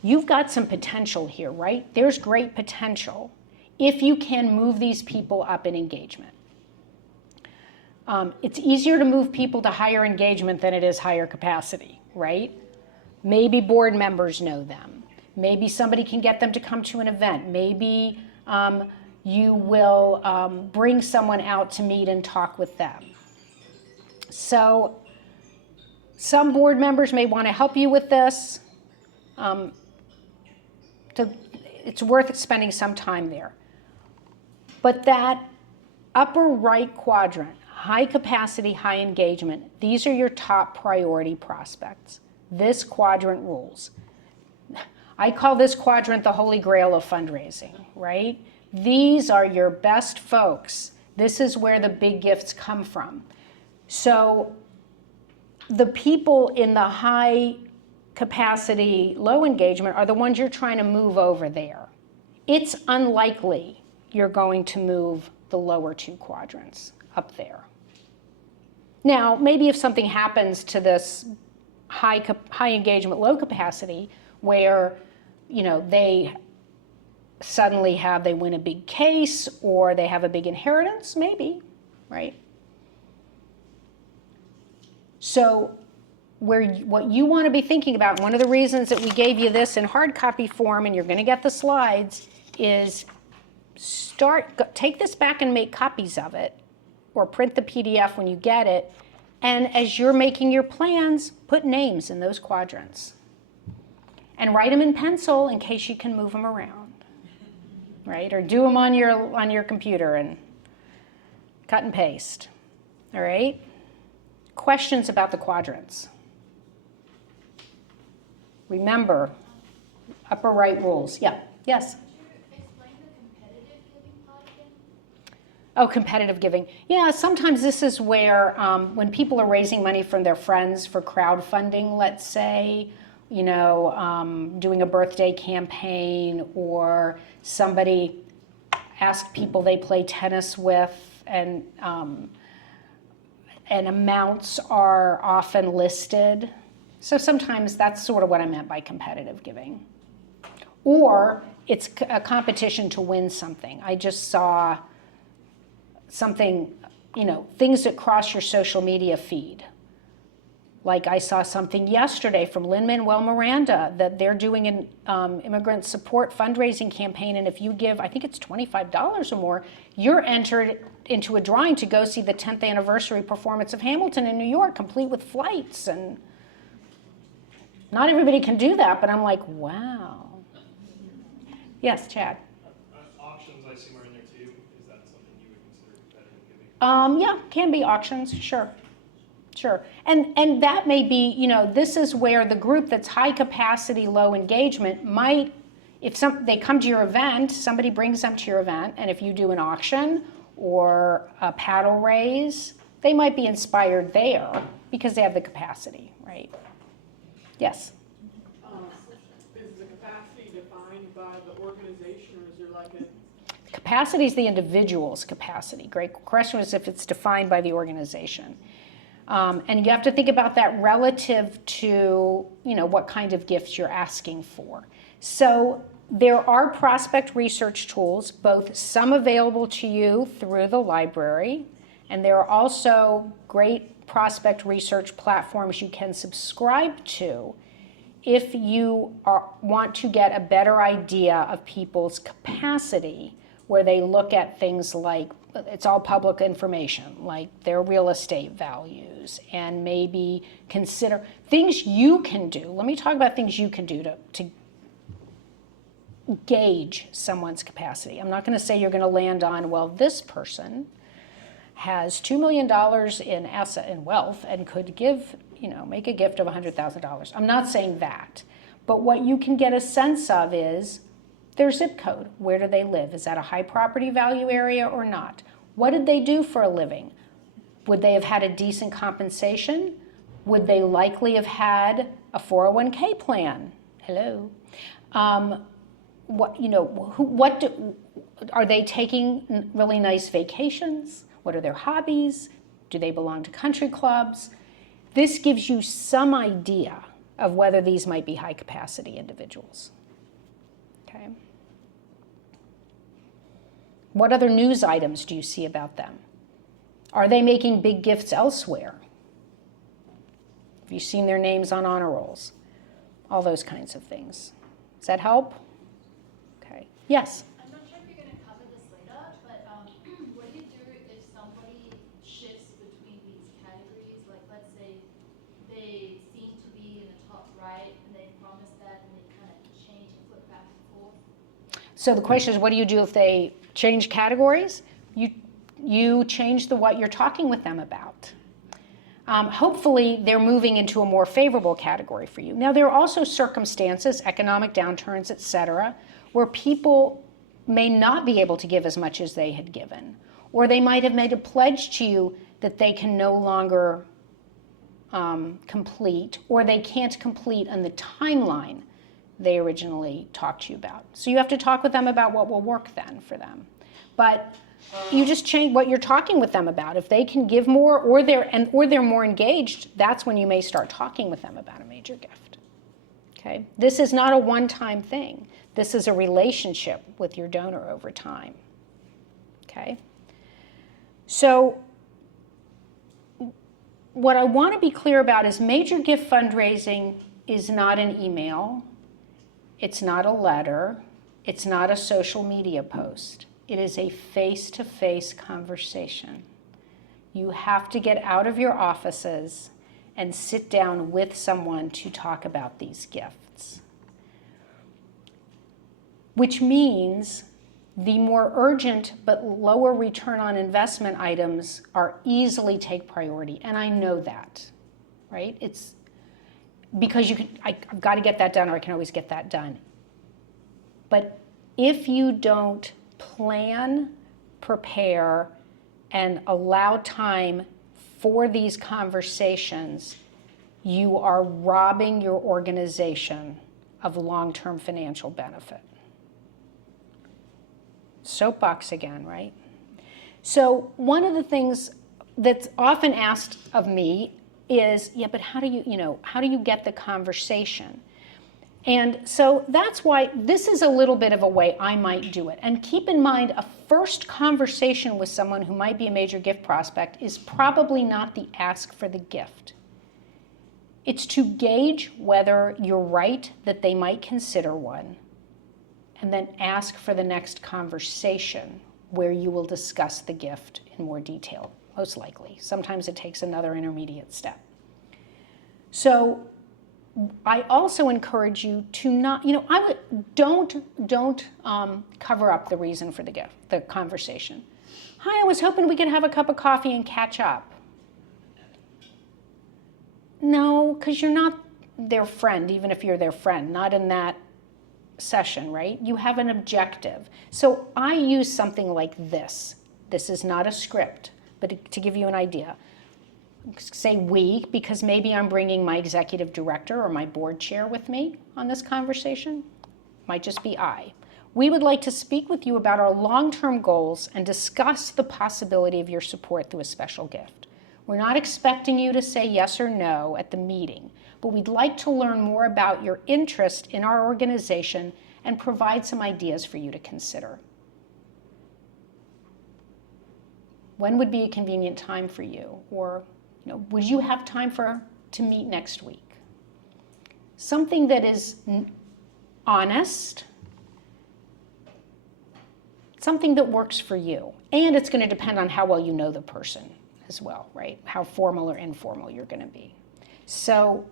You've got some potential here, right? There's great potential if you can move these people up in engagement. It's easier to move people to higher engagement than it is higher capacity, right? Maybe board members know them. Maybe somebody can get them to come to an event. Maybe you will bring someone out to meet and talk with them. So some board members may want to help you with this. It's worth spending some time there. But that upper right quadrant, high capacity, high engagement, these are your top priority prospects. This quadrant rules. I call this quadrant the holy grail of fundraising, right? These are your best folks. This is where the big gifts come from. So the people in the high capacity, low engagement are the ones you're trying to move over there. It's unlikely you're going to move the lower 2 quadrants up there. Now, maybe if something happens to this high engagement, low capacity, where they suddenly they win a big case or they have a big inheritance, maybe, right? So what you want to be thinking about, one of the reasons that we gave you this in hard copy form, and you're going to get the slides, is take this back and make copies of it, or print the PDF when you get it, And as you're making your plans, put names in those quadrants. And write them in pencil in case you can move them around, right? Or do them on your computer and cut and paste, all right? Questions about the quadrants? Remember, upper right rules. Yeah, yes? Explain the competitive giving part again. Oh, competitive giving. Yeah, sometimes this is where when people are raising money from their friends for crowdfunding, let's say, you know, doing a birthday campaign, or somebody asks people they play tennis with, and amounts are often listed. So sometimes that's sort of what I meant by competitive giving. Or it's a competition to win something. I just saw something, you know, things that cross your social media feed. Like I saw something yesterday from Lin-Manuel Miranda that they're doing an immigrant support fundraising campaign, and if you give, I think it's $25 or more, you're entered into a drawing to go see the 10th anniversary performance of Hamilton in New York, complete with flights. And not everybody can do that, but I'm like, wow. Yes, Chad? Auctions, I assume, are in there too. Is that something you would consider competitive giving? Yeah, can be auctions, sure. Sure. And that may be, you know, this is where the group that's high capacity, low engagement might, if they come to your event, somebody brings them to your event, and if you do an auction or a paddle raise, they might be inspired there because they have the capacity, right? Yes? Is the capacity defined by the organization, or is there like a... Capacity is the individual's capacity. Great question is if it's defined by the organization. And you have to think about that relative to, you know, what kind of gifts you're asking for. So there are prospect research tools, both some available to you through the library, and there are also great prospect research platforms you can subscribe to if you want to get a better idea of people's capacity, where they look at things like, it's all public information, like their real estate values, and maybe consider things you can do. Let me talk about things you can do to gauge someone's capacity. I'm not going to say you're going to land on, well, this person has $2 million in asset and wealth and could give, you know, make a gift of $100,000. I'm not saying that. But what you can get a sense of is their zip code. Where do they live? Is that a high property value area or not? What did they do for a living? Would they have had a decent compensation? Would they likely have had a 401k plan? Hello. Are they taking really nice vacations? What are their hobbies? Do they belong to country clubs? This gives you some idea of whether these might be high capacity individuals. Okay. What other news items do you see about them? Are they making big gifts elsewhere? Have you seen their names on honor rolls? All those kinds of things. Does that help? Okay. Yes? I'm not sure if you're going to cover this later, but what do you do if somebody shifts between these categories? Like, let's say they seem to be in the top right, and they promise that, and they kind of change and flip back and forth. So the question is, what do you do if they change categories? You change what you're talking with them about. Hopefully, they're moving into a more favorable category for you. Now, there are also circumstances, economic downturns, et cetera, where people may not be able to give as much as they had given, or they might have made a pledge to you that they can no longer complete, or they can't complete on the timeline they originally talked to you about. So you have to talk with them about what will work then for them. But you just change what you're talking with them about. If they can give more, or they're more engaged, that's when you may start talking with them about a major gift. Okay? This is not a one-time thing. This is a relationship with your donor over time. Okay? So what I want to be clear about is major gift fundraising is not an email. It's not a letter. It's not a social media post. It is a face-to-face conversation. You have to get out of your offices and sit down with someone to talk about these gifts. Which means the more urgent but lower return on investment items are easily take priority. And I know that, right? It's because I've got to get that done, or I can always get that done. But if you don't plan, prepare, and allow time for these conversations, you are robbing your organization of long-term financial benefit. Soapbox again, right? So one of the things that's often asked of me is, yeah, but how do you get the conversation? And so that's why this is a little bit of a way I might do it. And keep in mind, a first conversation with someone who might be a major gift prospect is probably not the ask for the gift. It's to gauge whether you're right that they might consider one, and then ask for the next conversation where you will discuss the gift in more detail, most likely. Sometimes it takes another intermediate step. So I also encourage you to not, don't cover up the reason for the gift, the conversation. Hi, I was hoping we could have a cup of coffee and catch up. No, because you're not their friend, even if you're their friend, not in that session, right? You have an objective. So I use something like this. This is not a script, but to give you an idea. Say we, because maybe I'm bringing my executive director or my board chair with me on this conversation. Might just be I. We would like to speak with you about our long-term goals and discuss the possibility of your support through a special gift. We're not expecting you to say yes or no at the meeting, but we'd like to learn more about your interest in our organization and provide some ideas for you to consider. When would be a convenient time for you? Or, would you have time to meet next week? Something that is honest, something that works for you. And it's going to depend on how well you know the person as well, right? How formal or informal you're going to be. So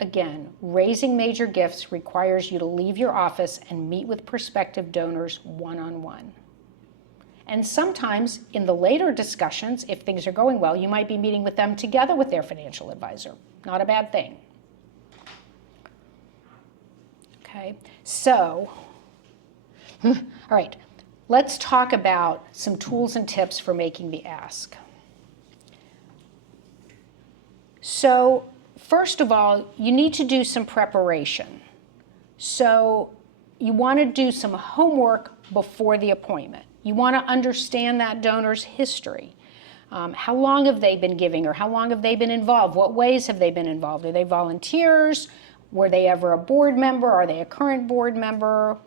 again, raising major gifts requires you to leave your office and meet with prospective donors one-on-one. And sometimes in the later discussions, if things are going well, you might be meeting with them together with their financial advisor. Not a bad thing. Okay, so, all right, let's talk about some tools and tips for making the ask. So, first of all, you need to do some preparation. So, you want to do some homework before the appointment. You want to understand that donor's history. How long have they been giving, or how long have they been involved? What ways have they been involved? Are they volunteers? Were they ever a board member? Are they a current board member?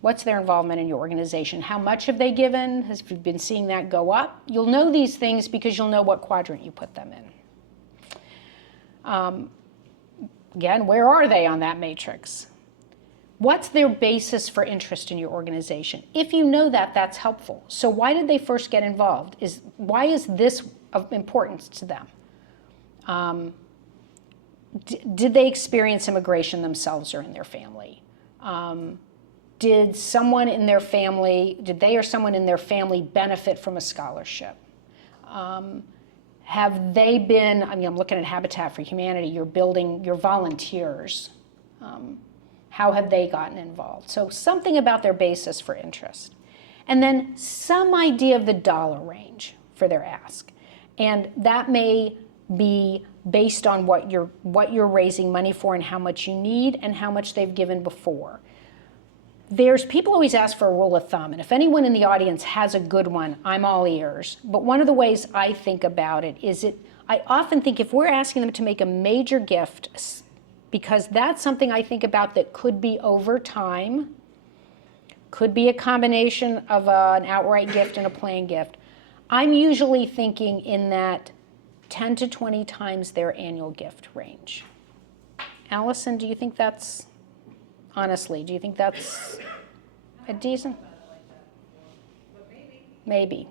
What's their involvement in your organization? How much have they given? Have you been seeing that go up? You'll know these things because you'll know what quadrant you put them in. Again, where are they on that matrix? What's their basis for interest in your organization? If you know that, that's helpful. So why did they first get involved? Why is this of importance to them? Did they experience immigration themselves or in their family? Did they or someone in their family benefit from a scholarship? Have they been, I'm looking at Habitat for Humanity, you're building your volunteers. How have they gotten involved? So something about their basis for interest. And then some idea of the dollar range for their ask. And that may be based on what you're raising money for and how much you need and how much they've given before. People always ask for a rule of thumb, and if anyone in the audience has a good one, I'm all ears. But one of the ways I think about it is I often think if we're asking them to make a major gift, because that's something I think about that could be over time, could be a combination of an outright gift and a planned gift. I'm usually thinking in that 10 to 20 times their annual gift range. Allison, do you think that's, honestly, do you think that's a decent? Maybe.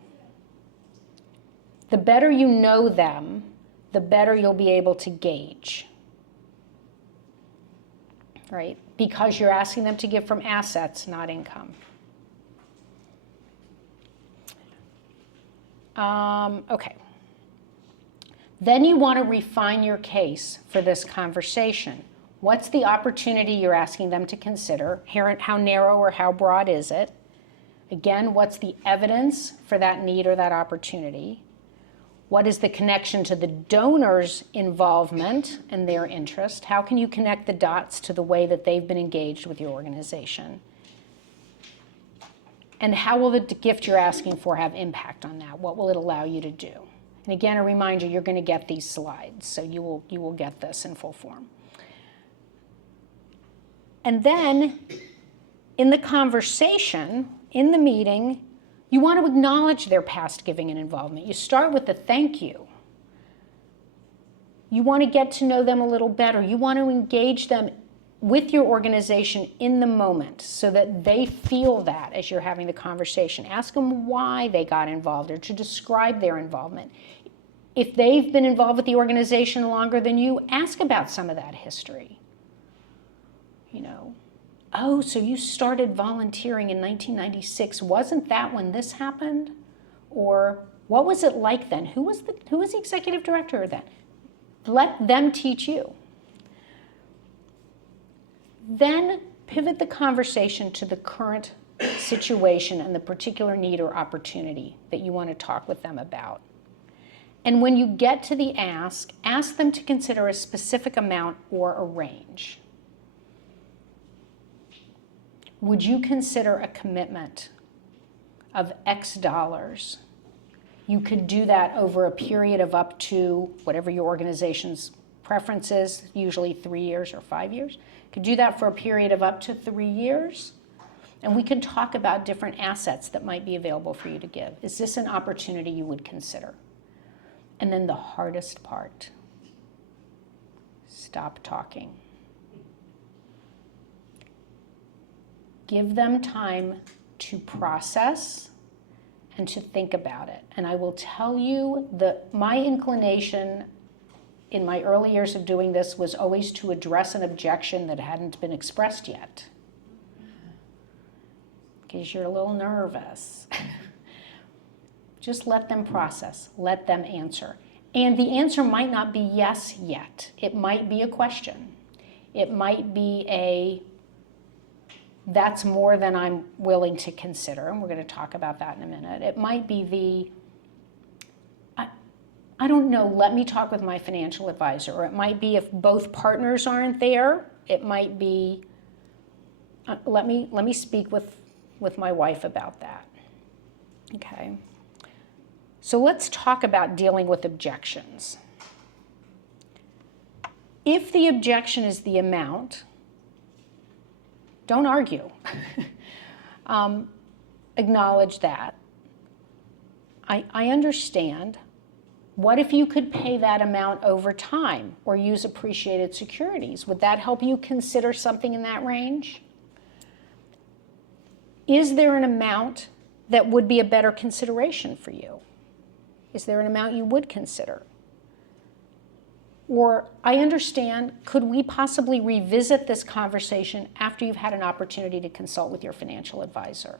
The better you know them, the better you'll be able to gauge, right? Because you're asking them to give from assets, not income. Okay. Then you want to refine your case for this conversation. What's the opportunity you're asking them to consider? How narrow or how broad is it? Again, what's the evidence for that need or that opportunity? What is the connection to the donor's involvement and their interest? How can you connect the dots to the way that they've been engaged with your organization? And how will the gift you're asking for have impact on that? What will it allow you to do? And again, a reminder, you're going to get these slides, so you will get this in full form. And then, in the conversation, in the meeting, you want to acknowledge their past giving and involvement. You start with the thank you. You want to get to know them a little better. You want to engage them with your organization in the moment so that they feel that as you're having the conversation. Ask them why they got involved or to describe their involvement. If they've been involved with the organization longer than you, ask about some of that history. You know, oh, so you started volunteering in 1996. Wasn't that when this happened? Or what was it like then? Who was the executive director then? Let them teach you. Then pivot the conversation to the current situation and the particular need or opportunity that you want to talk with them about. And when you get to the ask them to consider a specific amount or a range. Would you consider a commitment of X dollars? You could do that over a period of up to whatever your organization's preference is, usually 3 years or 5 years. You could do that for a period of up to 3 years. And we can talk about different assets that might be available for you to give. Is this an opportunity you would consider? And then the hardest part, stop talking. Give them time to process and to think about it. And I will tell you that my inclination in my early years of doing this was always to address an objection that hadn't been expressed yet. Because you're a little nervous. Just let them process, let them answer. And the answer might not be yes yet. It might be a question. It might be that's more than I'm willing to consider, and we're going to talk about that in a minute. It might be I don't know, let me talk with my financial advisor. Or it might be if both partners aren't there, it might be, let me speak with my wife about that. Okay. So let's talk about dealing with objections. If the objection is the amount, don't argue. Acknowledge that. I understand. What if you could pay that amount over time or use appreciated securities? Would that help you consider something in that range? Is there an amount that would be a better consideration for you? Is there an amount you would consider? Or, I understand, could we possibly revisit this conversation after you've had an opportunity to consult with your financial advisor?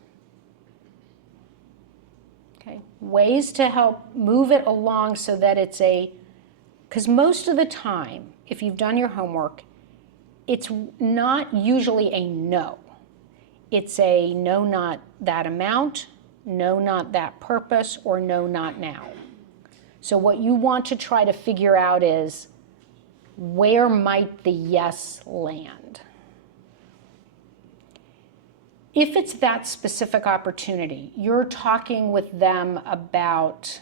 Okay. Ways to help move it along so that it's because most of the time, if you've done your homework, it's not usually a no. It's a no, not that amount, no, not that purpose, or no, not now. So what you want to try to figure out is, where might the yes land? If it's that specific opportunity, you're talking with them about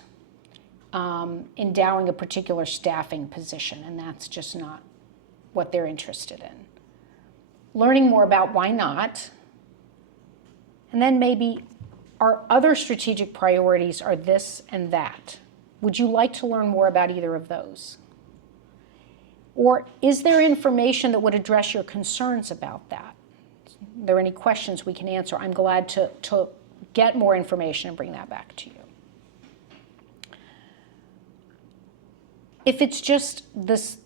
endowing a particular staffing position, and that's just not what they're interested in. Learning more about why not, and then maybe our other strategic priorities are this and that. Would you like to learn more about either of those? Or is there information that would address your concerns about that? Are there any questions we can answer? I'm glad to get more information and bring that back to you. If it's just this,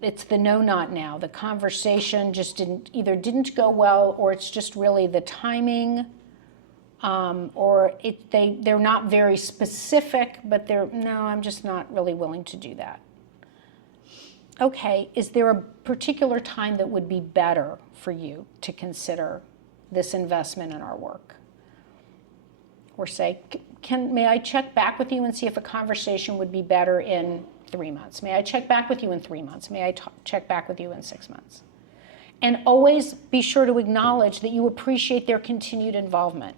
it's the no, not now. The conversation just didn't go well, or it's just really the timing, or they're not very specific, but no, I'm just not really willing to do that. Okay, is there a particular time that would be better for you to consider this investment in our work? Or say, may I check back with you and see if a conversation would be better in 3 months? May I check back with you in 3 months? May I check back with you in 6 months? And always be sure to acknowledge that you appreciate their continued involvement.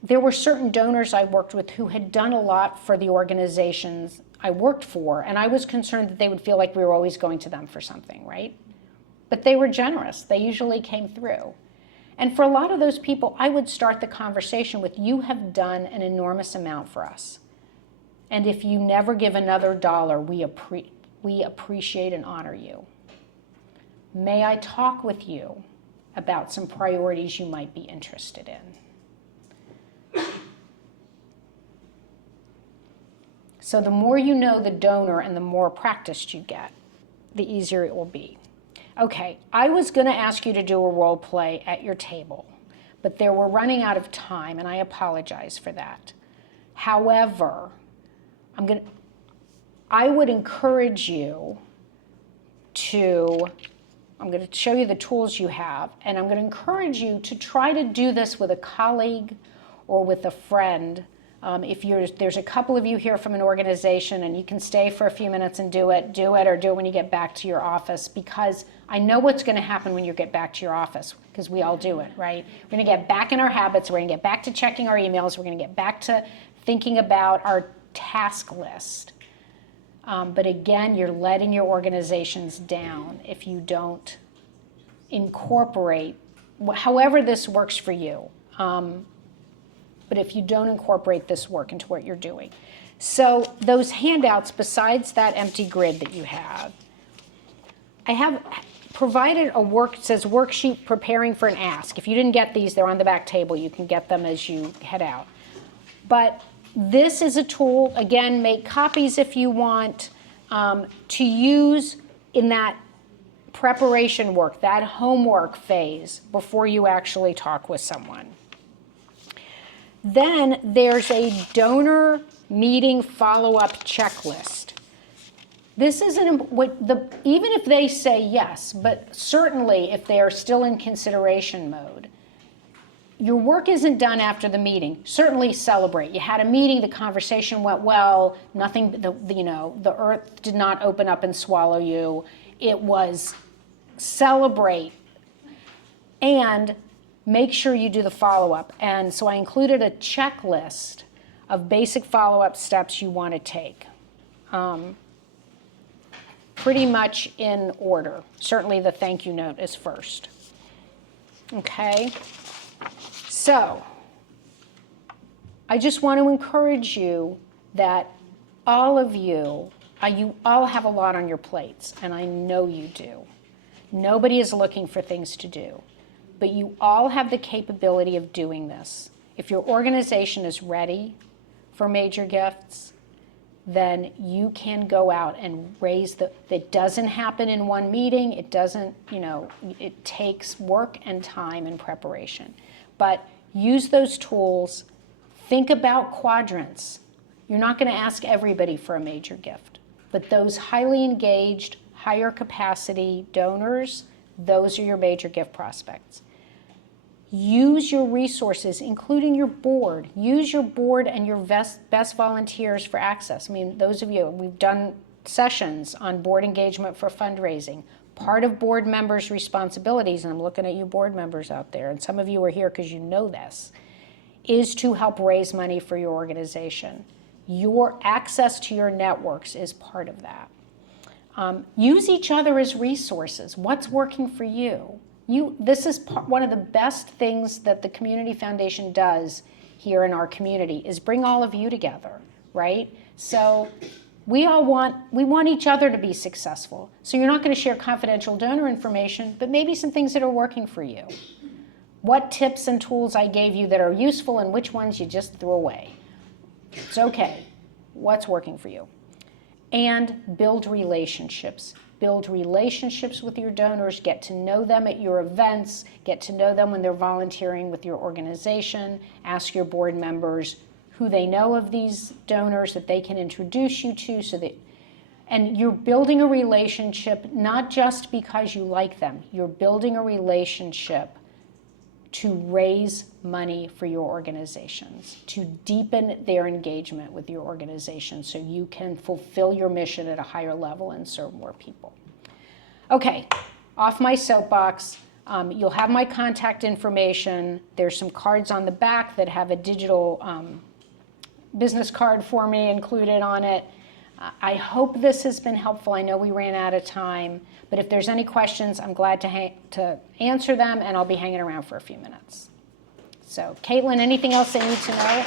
There were certain donors I worked with who had done a lot for the organizations I worked for, and I was concerned that they would feel like we were always going to them for something, right? But they were generous. They usually came through. And for a lot of those people, I would start the conversation with, you have done an enormous amount for us. And if you never give another dollar, we appreciate and honor you. May I talk with you about some priorities you might be interested in? So the more you know the donor and the more practiced you get, the easier it will be. Okay, I was going to ask you to do a role play at your table, but we're running out of time, and I apologize for that. However, I would encourage you I'm going to show you the tools you have, and I'm going to encourage you to try to do this with a colleague or with a friend. If there's a couple of you here from an organization and you can stay for a few minutes and do it, or do it when you get back to your office, because I know what's going to happen when you get back to your office, because we all do it, right? We're going to get back in our habits. We're going to get back to checking our emails. We're going to get back to thinking about our task list. But again, you're letting your organizations down if you don't incorporate, however this works for you. But if you don't incorporate this work into what you're doing. So those handouts, besides that empty grid that you have, I have provided it says worksheet preparing for an ask. If you didn't get these, they're on the back table. You can get them as you head out. But this is a tool, again, make copies if you want, to use in that preparation work, that homework phase before you actually talk with someone. Then there's a donor meeting follow-up checklist. This isn't even if they say yes, but certainly if they are still in consideration mode, your work isn't done after the meeting. Certainly celebrate. You had a meeting, the conversation went well, nothing, the earth did not open up and swallow you. It was celebrate and make sure you do the follow-up. And so I included a checklist of basic follow-up steps you want to take. Pretty much in order. Certainly the thank you note is first. Okay? So, I just want to encourage you that all of you all have a lot on your plates, and I know you do. Nobody is looking for things to do. But you all have the capability of doing this. If your organization is ready for major gifts, then you can go out and it doesn't happen in one meeting. It doesn't, it takes work and time and preparation. But use those tools. Think about quadrants. You're not going to ask everybody for a major gift, but those highly engaged, higher capacity donors, those are your major gift prospects. Use your resources, including your board. Use your board and your best volunteers for access. I mean, those of you, we've done sessions on board engagement for fundraising. Part of board members' responsibilities, and I'm looking at you board members out there, and some of you are here because you know this, is to help raise money for your organization. Your access to your networks is part of that. Use each other as resources. What's working for you? This is one of the best things that the Community Foundation does here in our community is bring all of you together, right? So we want each other to be successful. So you're not going to share confidential donor information, but maybe some things that are working for you. What tips and tools I gave you that are useful and which ones you just threw away. It's okay. What's working for you? And build relationships. Build relationships with your donors, get to know them at your events, get to know them when they're volunteering with your organization, ask your board members who they know of these donors that they can introduce you to, so that, and you're building a relationship not just because you like them, you're building a relationship to raise money for your organizations, to deepen their engagement with your organization so you can fulfill your mission at a higher level and serve more people. Okay, off my soapbox. You'll have my contact information. There's some cards on the back that have a digital business card for me included on it. I hope this has been helpful. I know we ran out of time, but if there's any questions, I'm glad to answer them, and I'll be hanging around for a few minutes. So, Caitlin, anything else they need to know?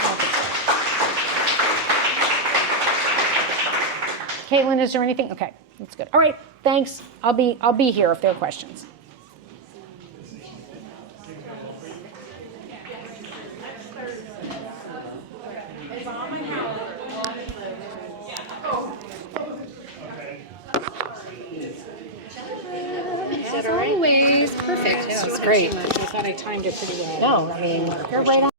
Caitlin, is there anything? Okay, that's good. All right, thanks. I'll be here if there are questions. As always, perfect. This was great. I thought I timed it pretty well. No, I mean, you're right on.